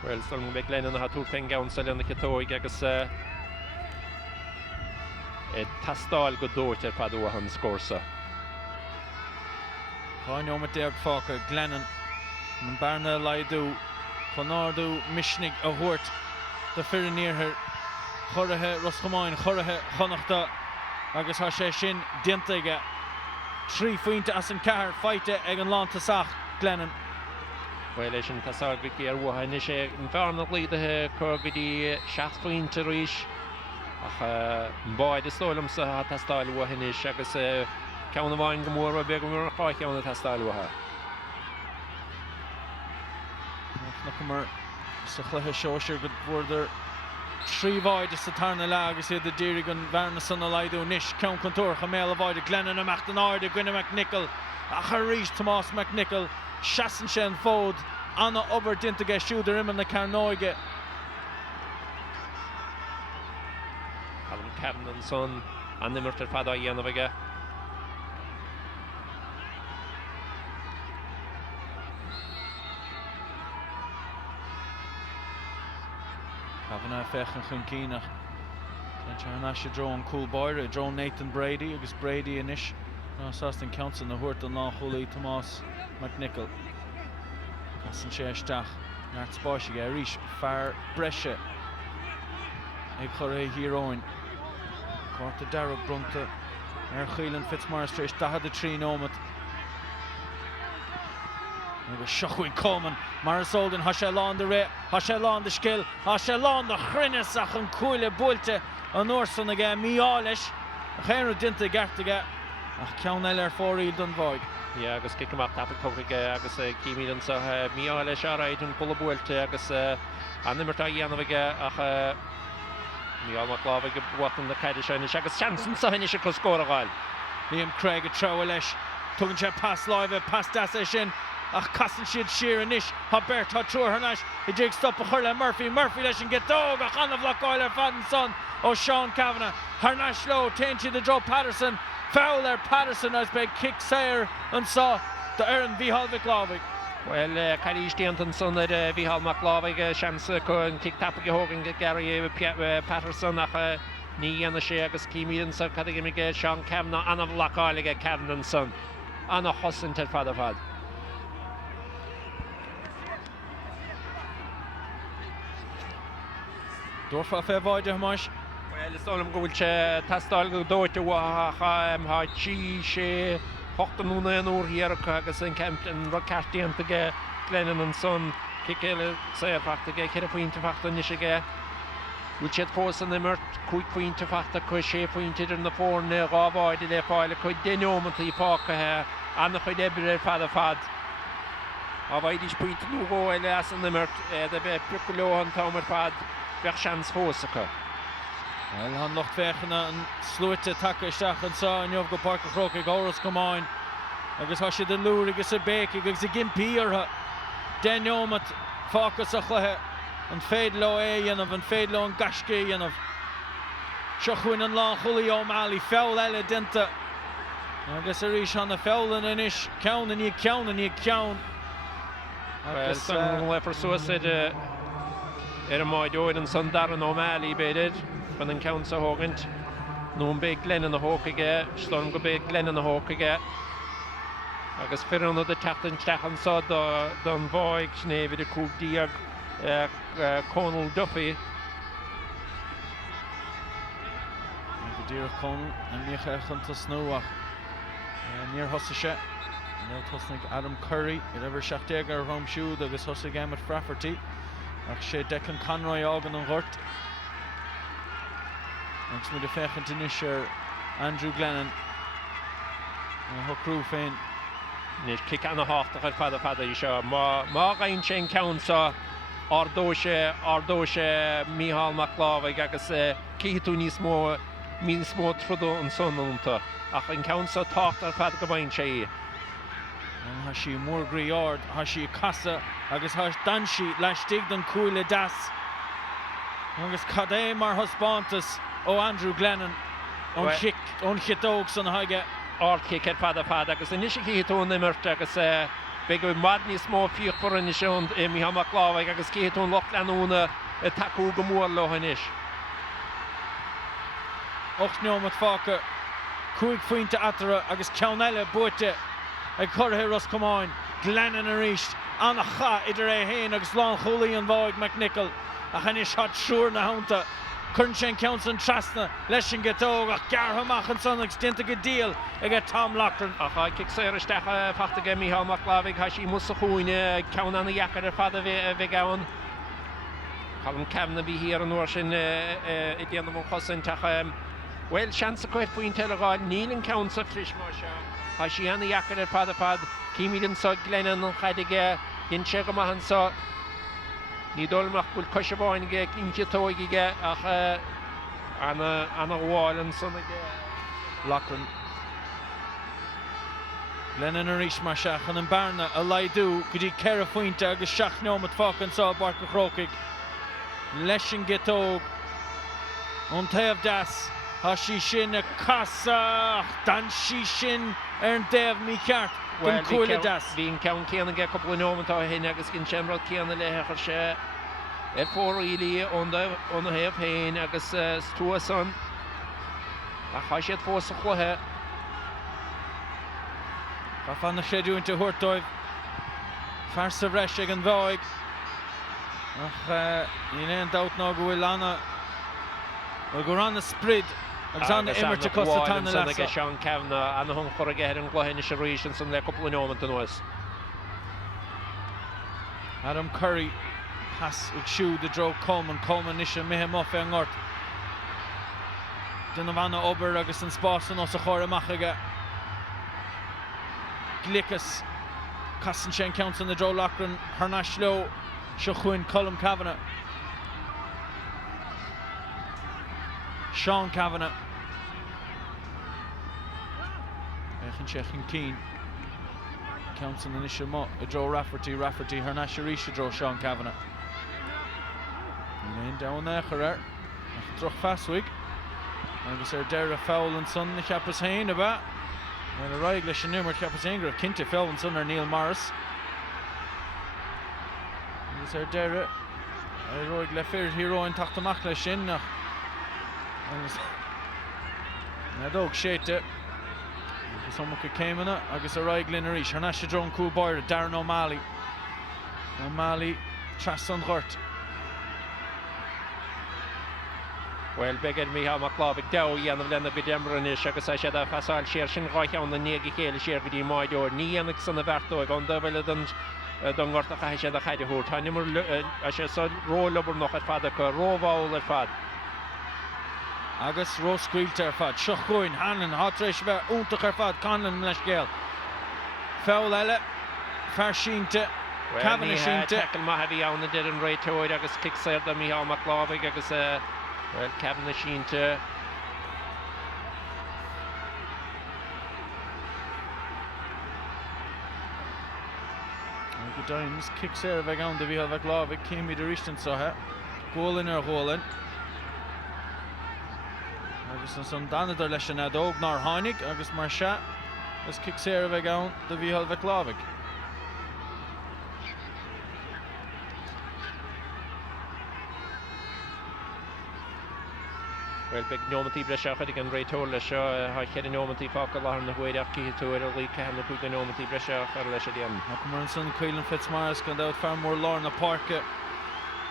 Well, Storm McLennan har tog fem gaunseln the Katoig agus tastal go dóir fad ó han scorsa. Cháin om deag fáca Glennon an barna laidú Conardú Mishnig a hort de fir near her chorathe Ros Comáin chorathe chonachta agus ha sé sin dintaige trí faointe as an cahar feite ag an lántasach Glennon. Well, is an tasal gigi wahan is an farnach líide corgidi shathfuinte ríis ach boy the stolum sa tastal wahan is agus cawn bhain gomór be gomór fáice an tastal waha. Na cumar sa chluthe seoir go bhórtar trí bhaid is sa tarna le agus iad the Dírig an bharna sanna laidú níos ceann contour chaméal a bhaid a Glennon amach an áirde Gwynne McNichol a charís Tomás McNichol Shasan Shen fód anna ober dintige siúder imman na Carnoige. Alan Cavan son an nimmerter fada dhéanamhaige. Kavanagh fechan chun cínach. Tá sé drone cool boire, drone Nathan Brady agus Brady inis. No Sastin Council na huirt an lá Chulaí Tomás McNichol. Casan sé isteach neart spáisig a ríis fear breise ag chur é Tír Cuarta Darragh brunta Chialan Fitzmaurice tréis 13 nómad. Agus seochuin Coleman Maris Olden ha sé lán de ré, ha sé lán de skill, ha sé lán de chrinnes ach an cúile builte an orsan aige míális a chéanú dinta gartaige ach ceann eile fóríl don bhaig. Yeah, agus kick him up tap coge agus kimi an sa míáile seráid an pulla builte agus an nimmertá dhéanamhaige ach míál McLaughlin go bhatan na caiide seine agus chansan sa hinne se go scóraáil. Liam Craig a treo leis tugann sé pass láimhe pass deasa sin ach casan siad siar inis ha Bert ha trúr hanas I dig stop a chur le Murphy leis an getdóg ach anna bhlacáil ar fad an son ó Sean Kavanagh Harnash low tainti the Joe Patterson foul Patterson as big kick sair and saw the Aaron Vihal McLaughlin. Well, Cari Stianton son der Vihal McLaughlin chance go kick tapige hogan Gary Patterson ach ní anna sé agus cíimian sa cadigimige Sean Kavanagh anna bhlacáilige Kavanagh son anna hosan tar fad a fad. Dorfa fé bhaide hamáis. Well, is allum go bhfuil tastal go dóite ha chi sé 8 an úr hiarcha agus an Kempton ru cartíantaige Glennon an son cicéile sé fachtaige ceir faointe fachta nisige. Bhfuil siad fós an immert chuig faointe fachta chu sé faointe na fórne rábháide le fáile chuid déneomantaí fácathe anna chuid ebre fad a fad. A bhaid is puinte nó bhil as an immert de bheith priculóhan támar fad bheith seans fósacha. Well, han locht fechana an slúite take isteach an sa an jobh go park a chrócaigh Ros Comáin agus ha sé den lúr agus a béic agus a gimpí ortha déneomat fácas a chluthe an féadló dhéanamh an féadló an gasce dhéanamh seochuin an lá Chulaí O'Malley foul eile dinta agus a rís anna foulan inis ceann ní ceann Well, son le for suicide a Moy Tír an son Darren O'Malley beidir fan an ceann sa hogant Nún be Glenn na hócaige, Storm go be Glenn na hócaige. Agus firranna de teachtan stechan sa don bhaig snéh de cúg díag Conal Duffy. Tír Eoghain an míocha chunta snúach níor thosa sé nó tosnig Adam Curry I lever 16 ar Rome siúd agus thosa game at Frafferty ach sé Declan Conroy ágan an ghort agus mu de fechan inis Andrew Glennon thocrú féin Nis kick an háach ar fada I seo má gain sé ceann sa ardóise Mícheál Mac Glaveys agus cíú níos mó trudó an sonúnta ach an ceann sa tácht ar fada go bhain sé Has she mór griard has she casa agus has danshi leis dig don cúile das agus cadé mar husbantas ó Andrew Glennon ón chitóg san haige kick ar fada agus in isisi cíú nimmert agus be go mad níos mó fíoch for in isiún Mícheál Mac Glaveys agus cíú loch leanúna taú go mór lehanis. 8 neomad fáca cúig faointe atara agus ceann eile buaite ag chortha Ros Comáin Glennon a ríist anna cha idir héin agus lán cholaí an bháig McNichol a chanis hat siúr na hánta chun sé ceann san trasna leis an gitóg ach gearthamach an son agus dinta go díal ag Tom Lochran ach kick sé stecha fachtaige Mícheál Mac Glaveys ha sí musa chuoine ceann anna jacar ar fada bheith gawan Callum Kevna bhí hir an uair sin I dhéanam an chosin teach well seansa chuid faoin Eoghain níl an ceann sa fris mar seo ha sí anna jacar ar fad cíimian sa Glennon an chaidige hin sé go maithan sa ní dulmach bhfuil coise bháinige cincetóige ach anna bháil an sanna Lochran Glennon a ríist mar seachan an barna a laidú go dtí ceithre faointe agus 7 neomad fáca an sa barca chrócaig leis an gitóg ón taobh das ha sí sin a casa dan sí sin an déobh mí ceart don cúile das Bhín ceann céanna ge couple nómantá hin agus cin semrad céanna léthechar sé ar fórílí ón na héobh féin agus stúasan a cha siad fós a chluthe Tá fanna séúinte thuirtóibh farsa bhreis ag an bháig ach ní léon dát ná go bhfuil anna go ranna sprid agus anna immerte costa tanna lesa Sean Kevna anna hon chorige ar an gluhin sé ríis an san le couple nómant an nuas Adam Curry pass ag siúd a dro Coleman is a mihim off an ort Duna bhana obair agus an spásan os a chóir amach Glickas casan sé ceann san na dro Lochran thurna sló seo chuin Colm Kavanagh Sean Kavanagh Echan sé chin cín ceann san na isise mo a dro Rafferty thurna sé ríis a dro Sean Kavanagh Léon damna chuir troch fasúig agus deire foul an son na cheappas hain a bheith Well, a raig leis an nummer cheappas éigear cinnte fel an son ar Neil Morris agus deire roig le fir híróin tachtamach leis sin nach dóg séite agus somach céimena agus a raig linn aríis thurna sé dron cú bair Darren O'Malley tras an ghort Well, begad Mícheál Mac Glaveys dá dhéanamh lena bidemranis agus sé a fasáil sér sin ráithán na négi chéile sér go dtí maidiúir ní anach sanna bhartóig an bhfuile don ghorta cha sé a chaide thuúr tá nimar sé rólabar nach ar fada go róbháil ar fad agus róscuilte ar fad seo chuin hanan hátrééis bheith úntaach ar fad canan leis géal foul eile farsínte Kavanagh sínte tecail maithí anna did an réitóid agus kickséir de Mícheál Mac Glaveys agus well, Kavanagh sínte go dains kick sé a bheith an de Mícheál Mac Glaveys céimi de ríist an sothe gólinn ar gólinn agus an son danadar leis an adóg nar tháinig agus mar se gus kick sé a bheith an de Mícheál Mac Glaveys Well, big nómatí breise chuig an réitóla seo ha chead nómatí fáca láthar na huideachí túir a lí ceanna chuig an nómatí breise ar leis a déan. Nach mar an son Caolan Fitzmaurice gan dát fear mór lár na parke.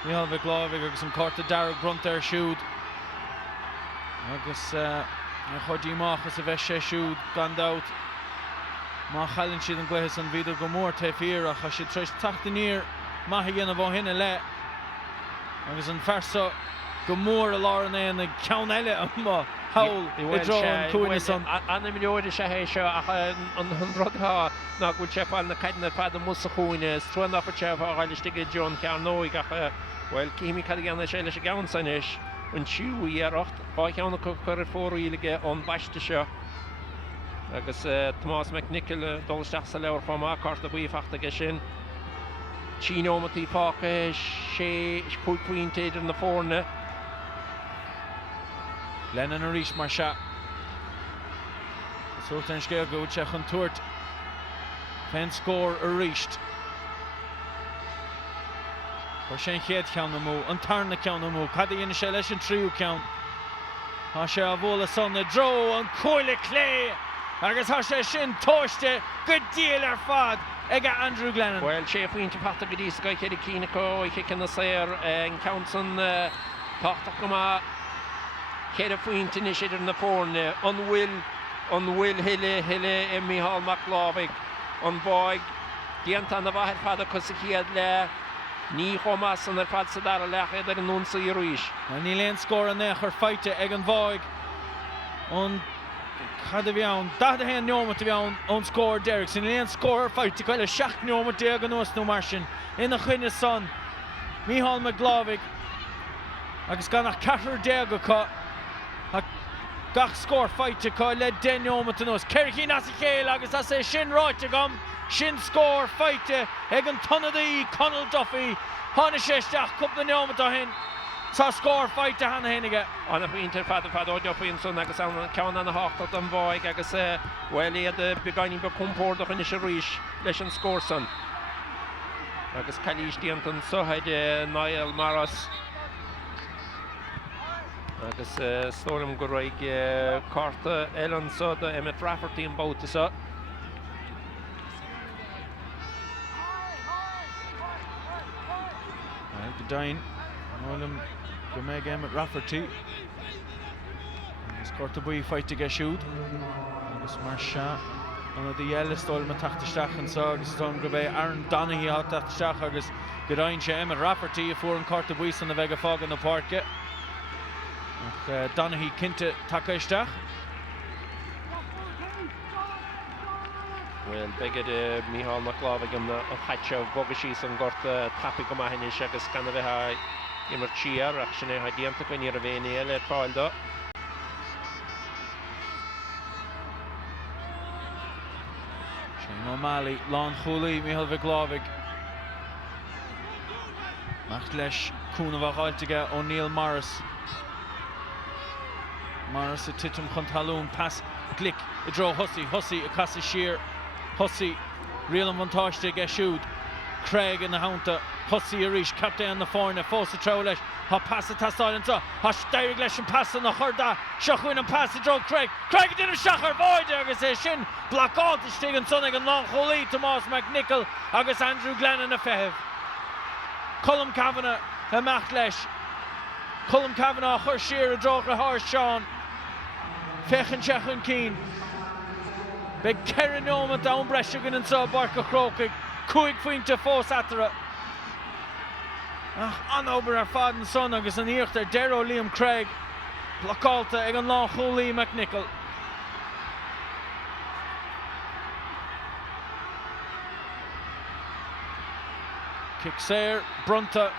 Míhal bheith Glaveys agus an carta Darragh brunt ar siúd. Agus chodí máchas a bheith sé siúd gan dát. Má chalann siad an gluthas an bhíidir go mór ta fíor a cha siad treis tachtaníir maithe dhéanamh bh hinne le. Agus an fersa go mór a lár an éan ag ceann eile an hawl i dro an cúine son. Anna millióide sé hééis seo an rudtha nach bhfuil sé fáil na caiideanna fad a musa chúine, struan nach sé bh gáiliste John cean nóig a bhfuil cíimi cad ganna sé leis a gaan san is an siú íarracht bá ceanna chur fóríige an baiste seo. Agus Tomás McNichol dulteach sa leabhar fámá carta buíochta go sin. Tí nómatí fáca sé cúig idir na fórne. Lennon a ríis mar se. Suirt an scéal go se chun tuairt. Fen scór a ríist. Chuir sé chéad ceann na mú, an tarna ceann na mú, cad dhéanana sé leis an tríú ceann. Tá sé a bhóla son na dro an cóile clé. Agus tá sé sin tóiste go díal ar fad ag Andrew Glennon. Well, sé faointe pata go dtí scoil chéad cína có i chicin na saor an ceann san táchtach go má chéad a faointe is idir na fórne an bhfuil hiile i Mícheál Mac Glaveys an bháig díanta na bhaithir fada cos a chéad le ní chomas an ar fad sa dar a lech idir an núnsa i ríis. Ní léon scór an éach ar feite ag an bháig an cad a bheann, dad a hen nómat a bheann an scór Derek sin léon scór ar feite coile 7 nómat ag an os nó mar sin ina chuine son Mícheál Mac Glaveys agus gan nach 4 go cá gach scór feite cá le 10 nómat an os Cerchí nas a chéil agus a sé sin ráite gom sin scór feite ag an tonadaí Conal Duffy hána séisteach cúpla nómat a hin tá scór feite hana hinige. Anna faointe fad ó Duffy an son agus an ceann an hácht an bháig agus bhfuil iad begainning be compórda in is a ríis leis an scór son. Agus cailístíant an sohaid Niall Maras. Agus stórim go raig carta Ellen soda Emmett Rafferty an bóta sa. Go dain, nólam go méid Emmett Rafferty. Agus carta buí feite go siúd. Agus mar se anna dí eile stóil me tachtasteach an sa agus tóm go bheith Aaron Donaghy á tachtasteach agus go dain sé Emmett Rafferty a fuair an carta buí san na bheith a fág an na parke. Donaghy cinnte takeisteach. Well, begad Mícheál Mac Glaveys an chaite bogasí san gorta tapi go maithine is agus gan a bheith imar tíar ach sin é díanta chuin ar a bhéine eile ar fáil do. Shane O'Malley, lán chulaí Mícheál Mac Glaveys. Macht leis cúna bhachailte O'Neill Morris. Morris a titum chun talún pass glic I dro Hussey a casa sheer. Hussey real an vantáiste ge siúd. Craig in na hánta Hussey a ríis captain na fórne fós a treo leis ha pass a tastáilin sa ha steirig leis an pass na chorda seachuin an pass a dro Craig dyn seachar bóide agus é sin blacáil istíigh an son ag an long cholí Tomás McNichol agus Andrew Glennon a feheh. Colm Kavanagh a macht leis. Colm Kavanagh chur siar a droch a háir Seán. Fechan sechan cín. Beg ceir nómant an breisiúgan an sa barca chrócaig. Cúig faointe fós atara. An obair ar fad an son agus an íocht ar Darrow Liam Craig. Blacálta ag an lá chulaí McNichol. Kicksair, Brunta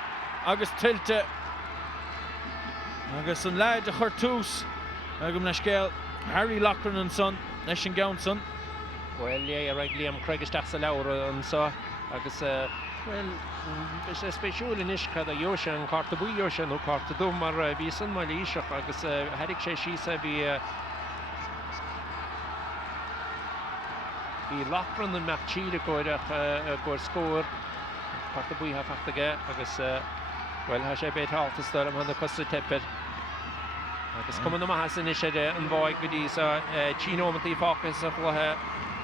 agus tilte. Agus an leid a chur tús. Agam na scéal Harry Lochran an son, leis an gceann son. Well, yeah, right, Liam Craig isteach sa leabhar an sa agus well, is spéisiúil in isca a dheoise an carta buí dheoise nó carta dom mar bhí san mai líiseach agus heidig sé sísa bhí Lochran an meach tíad a gcuir scóir carta buí ha fachtaige agus well ha sé beit haltas dar am hana costa tepid. agus cumann amach san is an bhaig go dtí sa tínómatí fácas a chluthe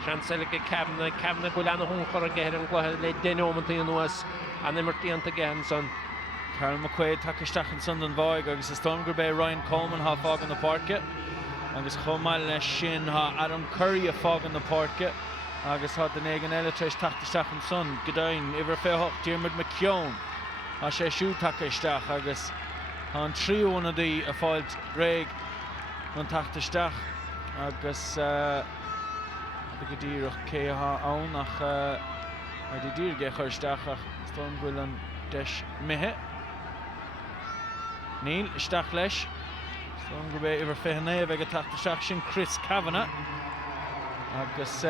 sean silica cebna go leanna húnchar a gcéir an chluthe le dénómatí an nuas an immertíanta gceann son. Carl McQuaid takeisteach an son an bhaig agus is Ron Gur Ryan Coleman ha fág an na parke agus chomáil le sin ha Adam Curry a fág an na parke agus ha den éigen eile treis takeisteach an son Godain iwwer féhocht Diarmid McKeown ha sé siú takeisteach agus an tríú na dí a fáilt réig an takeisteach agus go dtíirech cé ha ann ach di dír ge chuirsteach ach Storm bhfuil an deis mithe. Neil isteach leis. Storm Gur iwwer féhanné a bheith go takeisteach sin Chris Kavanagh agus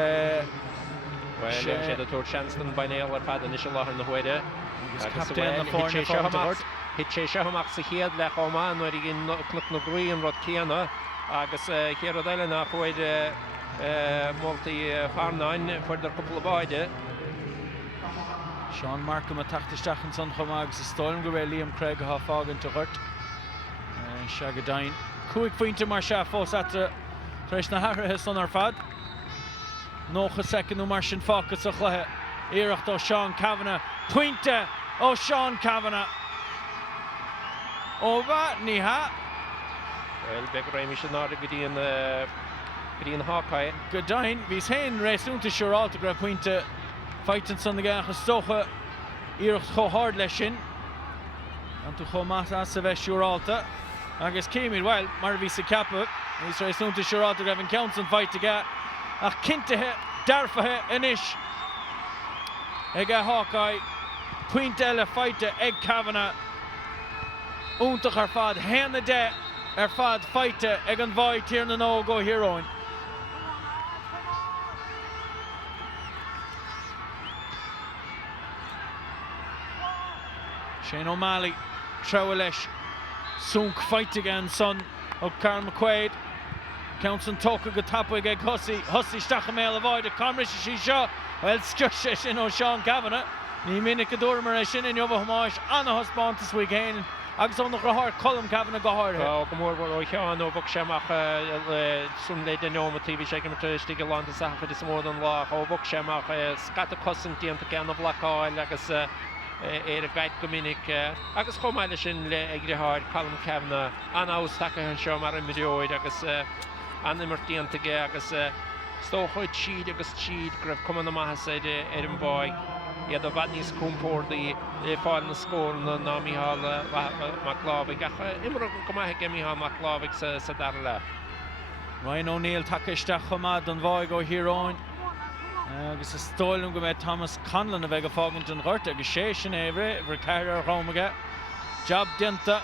Well, sé a túir Chanston bainnéal ar fad initial láthar na huide. Agus captain na fórne fágtahort. Hit sé seamach sa chéad le Comáin nuair gin cluc na grí an rud céanna agus chéad eile nach chuid moltaí farnáin fuidir cúpla báide. Sean Markham a takeisteach an son chomá agus is Storm Gur Liam Craig a fágan tuhort. Se Godain. Cúig faointe mar se fós atra treis na hathrathe son ar fad. Nócha secondú mar sin fácas a chluthe. Iirecht ó Sean Kavanagh. Puinte ó Sean Kavanagh. Ó bha ní ha. Well, be go raibh mí sin náda go dtí an Hawkeye. Godain, bhís héin rééisúnta siúrálta go raibh puinte feitin son na gceancha stocha iirecht chomhthard leis sin. An tú chomás as sa bheith siúrálta. Agus céimiid, well, mar bhí sa cappa, bhís rééisúnta siúrálta go raibh an count an fight aige. Ach cintathe, darfathe inis. Ag a Hawkeye, puinte eile feite ag Kavanagh. Úntach ar fad, héanna de ar fad feite ag an Moy Tír na nó go Tír Eoghain. Shane O'Malley, treo leis. Sunk feite again son of Carl McQuaid. Counts an tóca go tappa ag Hussey. Hussey stacha méil a bhaide. Camris sí seo. Well, scios sin ó Sean Kavanagh. Ní minic a dúir mar sin in jobh hamáis anna hosbántas bhuaig héin. Agus ón nach rathir Colm Kavanagh go háirthe. Go mór bhar ó cheann ó bhog semach sun le denómatí bhí sé go martúistí go lánta sacha is mór an lá ó bhog semach scata cosintí an ceanna bhlaáil agus a gaiid go minic agus chomáile sin le ag háir Colm Kavanagh an ás take an seo mar an midóid agus an immertíanta ge agus stóchaid siad agus siad go raibh cumann amachas ar an bhaig. Iad a bhaid níos cúmpórdaí fáil na scóil na Mícheál McLavick ach imreach go maithe ge Mícheál McLavick sa dar le. Ryan O'Neill takeisteach chomad an bhaig ó Tír Eoghain. Agus is stoilm go méid Thomas Conlon a bheith go fágant an ghort agus sé sin éhre bhar ceir ar Rómaige. Jab dianta.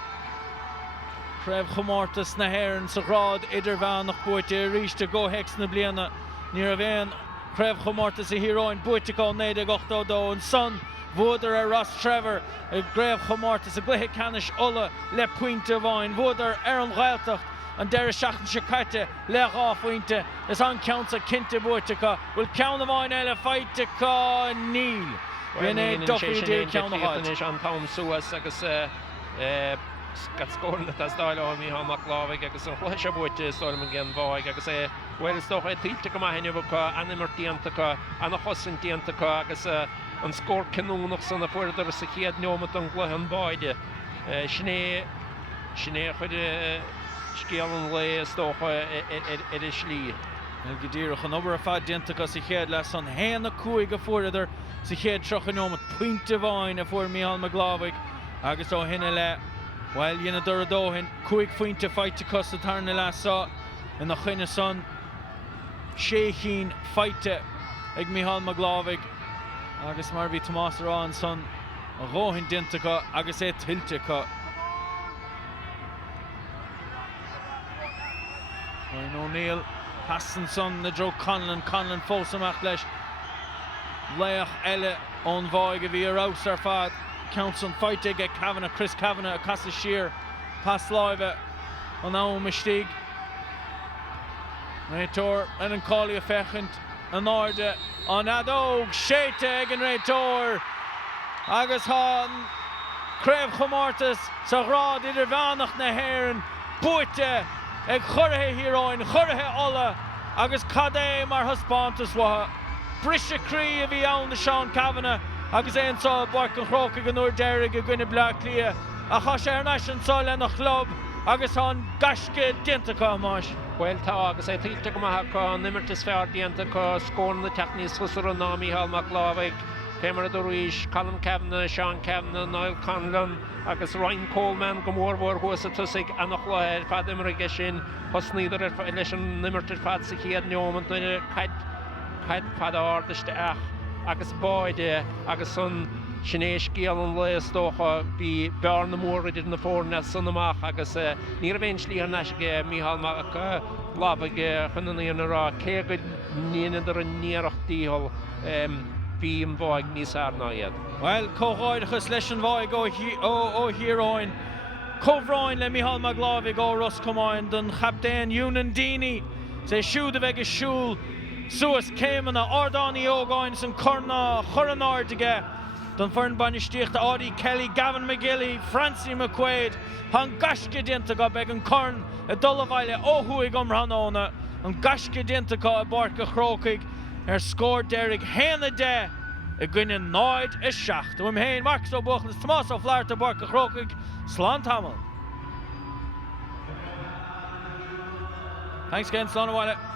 Creibh chomórtas na hhéireann sa rád idir bhean nach buaite ríiste go heics na bliana ní a bhéan. Creibh chomórtas a Tír Eoghain buaite go 9-8 an son bhuadar a Ross Trevor greibh chomórtas a gluthe canis ola le puinte bhain bhuadar ar an ghailteach an deire seachtain se caite le gáfuinte is an count a cinte buaite bhfuil ceann bhain eile feite Níl. Bhíon é dufaí dé ceann bhaid. An Tom Suas agus gat scóirna as dáile ó Mícheál McLavick agus an chluise buaite stoilm an gceann bhaig agus bhfuil is dócha títe go maithine bh an immertíanta an chosintíanta agus an scór cinúnach sanna fuidir sa chéad neomat an gluthe an báide. Sinné chuid scéalan le is dócha ar is slí. Go dtíreach an obair a fad dianta sa chéad leis an héanna cuaig a fuidir sa chéad trocha neomat puinte bhain a fuair Mícheál McLavick agus ó hinne le Weil dhéana dor a dóhin, cuaig faointe feite cos a tarna leasá in na chuine son séchín feite ag Mícheál McLavick agus mar bhí Tomás Arán son a róhin dinta agus é tiltte Ryan O'Neill, Hassan son na dro Conlon fósamach leis léach eile ón bhaig a bhí ar ás ar fad. Counts on fight ag Kavanagh, Chris Kavanagh a casa sheer pass live an áin mistíg. Réitor an cáilí a fechant an áirde an adóg séite ag an réitor agus há creibh chomórtas sa rád idir bheannach na hhéireann buite ag chorthe Tír Eoghain, chorthe Ola, agus cadé mar thuspántas watha. Brise crí a bhí ann na Seán Kavanagh, agus éon sá barc an chróca go nuair deireadh go gine blá clia. A cha sé ar nas an sáil le na chlub, agus an gasce dintacha más. Well tá agus é títe go maitha nimmertas fear dianta go scór na techníos chusar an námí hall mac Glaveys, Fémara do Ruiz, Colm Kavanagh, Seán Kavanagh, Niall Conlon, agus Ros Comáin go mór huasa tusig a nach láir fad imrige sin, hos níidir leis an nimmertar fad sa chéad neomant na caid fad áardiste ach, agus báide agus son Sinéis géal an leis dócha bhí bear na mór idir na fórne san amach agus ní a bhéin slí an neisige míhall mac Glaveys chunaí an rá cé go níanidir an níarachtíhall bhí an bháig níos arna iad. Well, cóáidechas leis an bháig ó Tír Eoghain. Cóhráin le míhall mac Glaveys ó Ros Comáin don chaptéin Ewan Dini sé siúd a bheith go siúl suas céimena Tír Eoghain san corna churan áirdige. Don fern banistíocht Audie Kelly, Gavin McGilly, Francie McQuaid, han gasce dinta go beag an corn a dul bhaile óhuaigh omranóna, an gasce dinta go a barc a chrócaigh scór deireadh héana de a gine náid a seacht. Uim héin Marcus ó Buchlas, Tomás ó Flaart a barc a chrócaigh, slán tamil. Thanks again, slán a bhaile.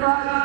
Gracias.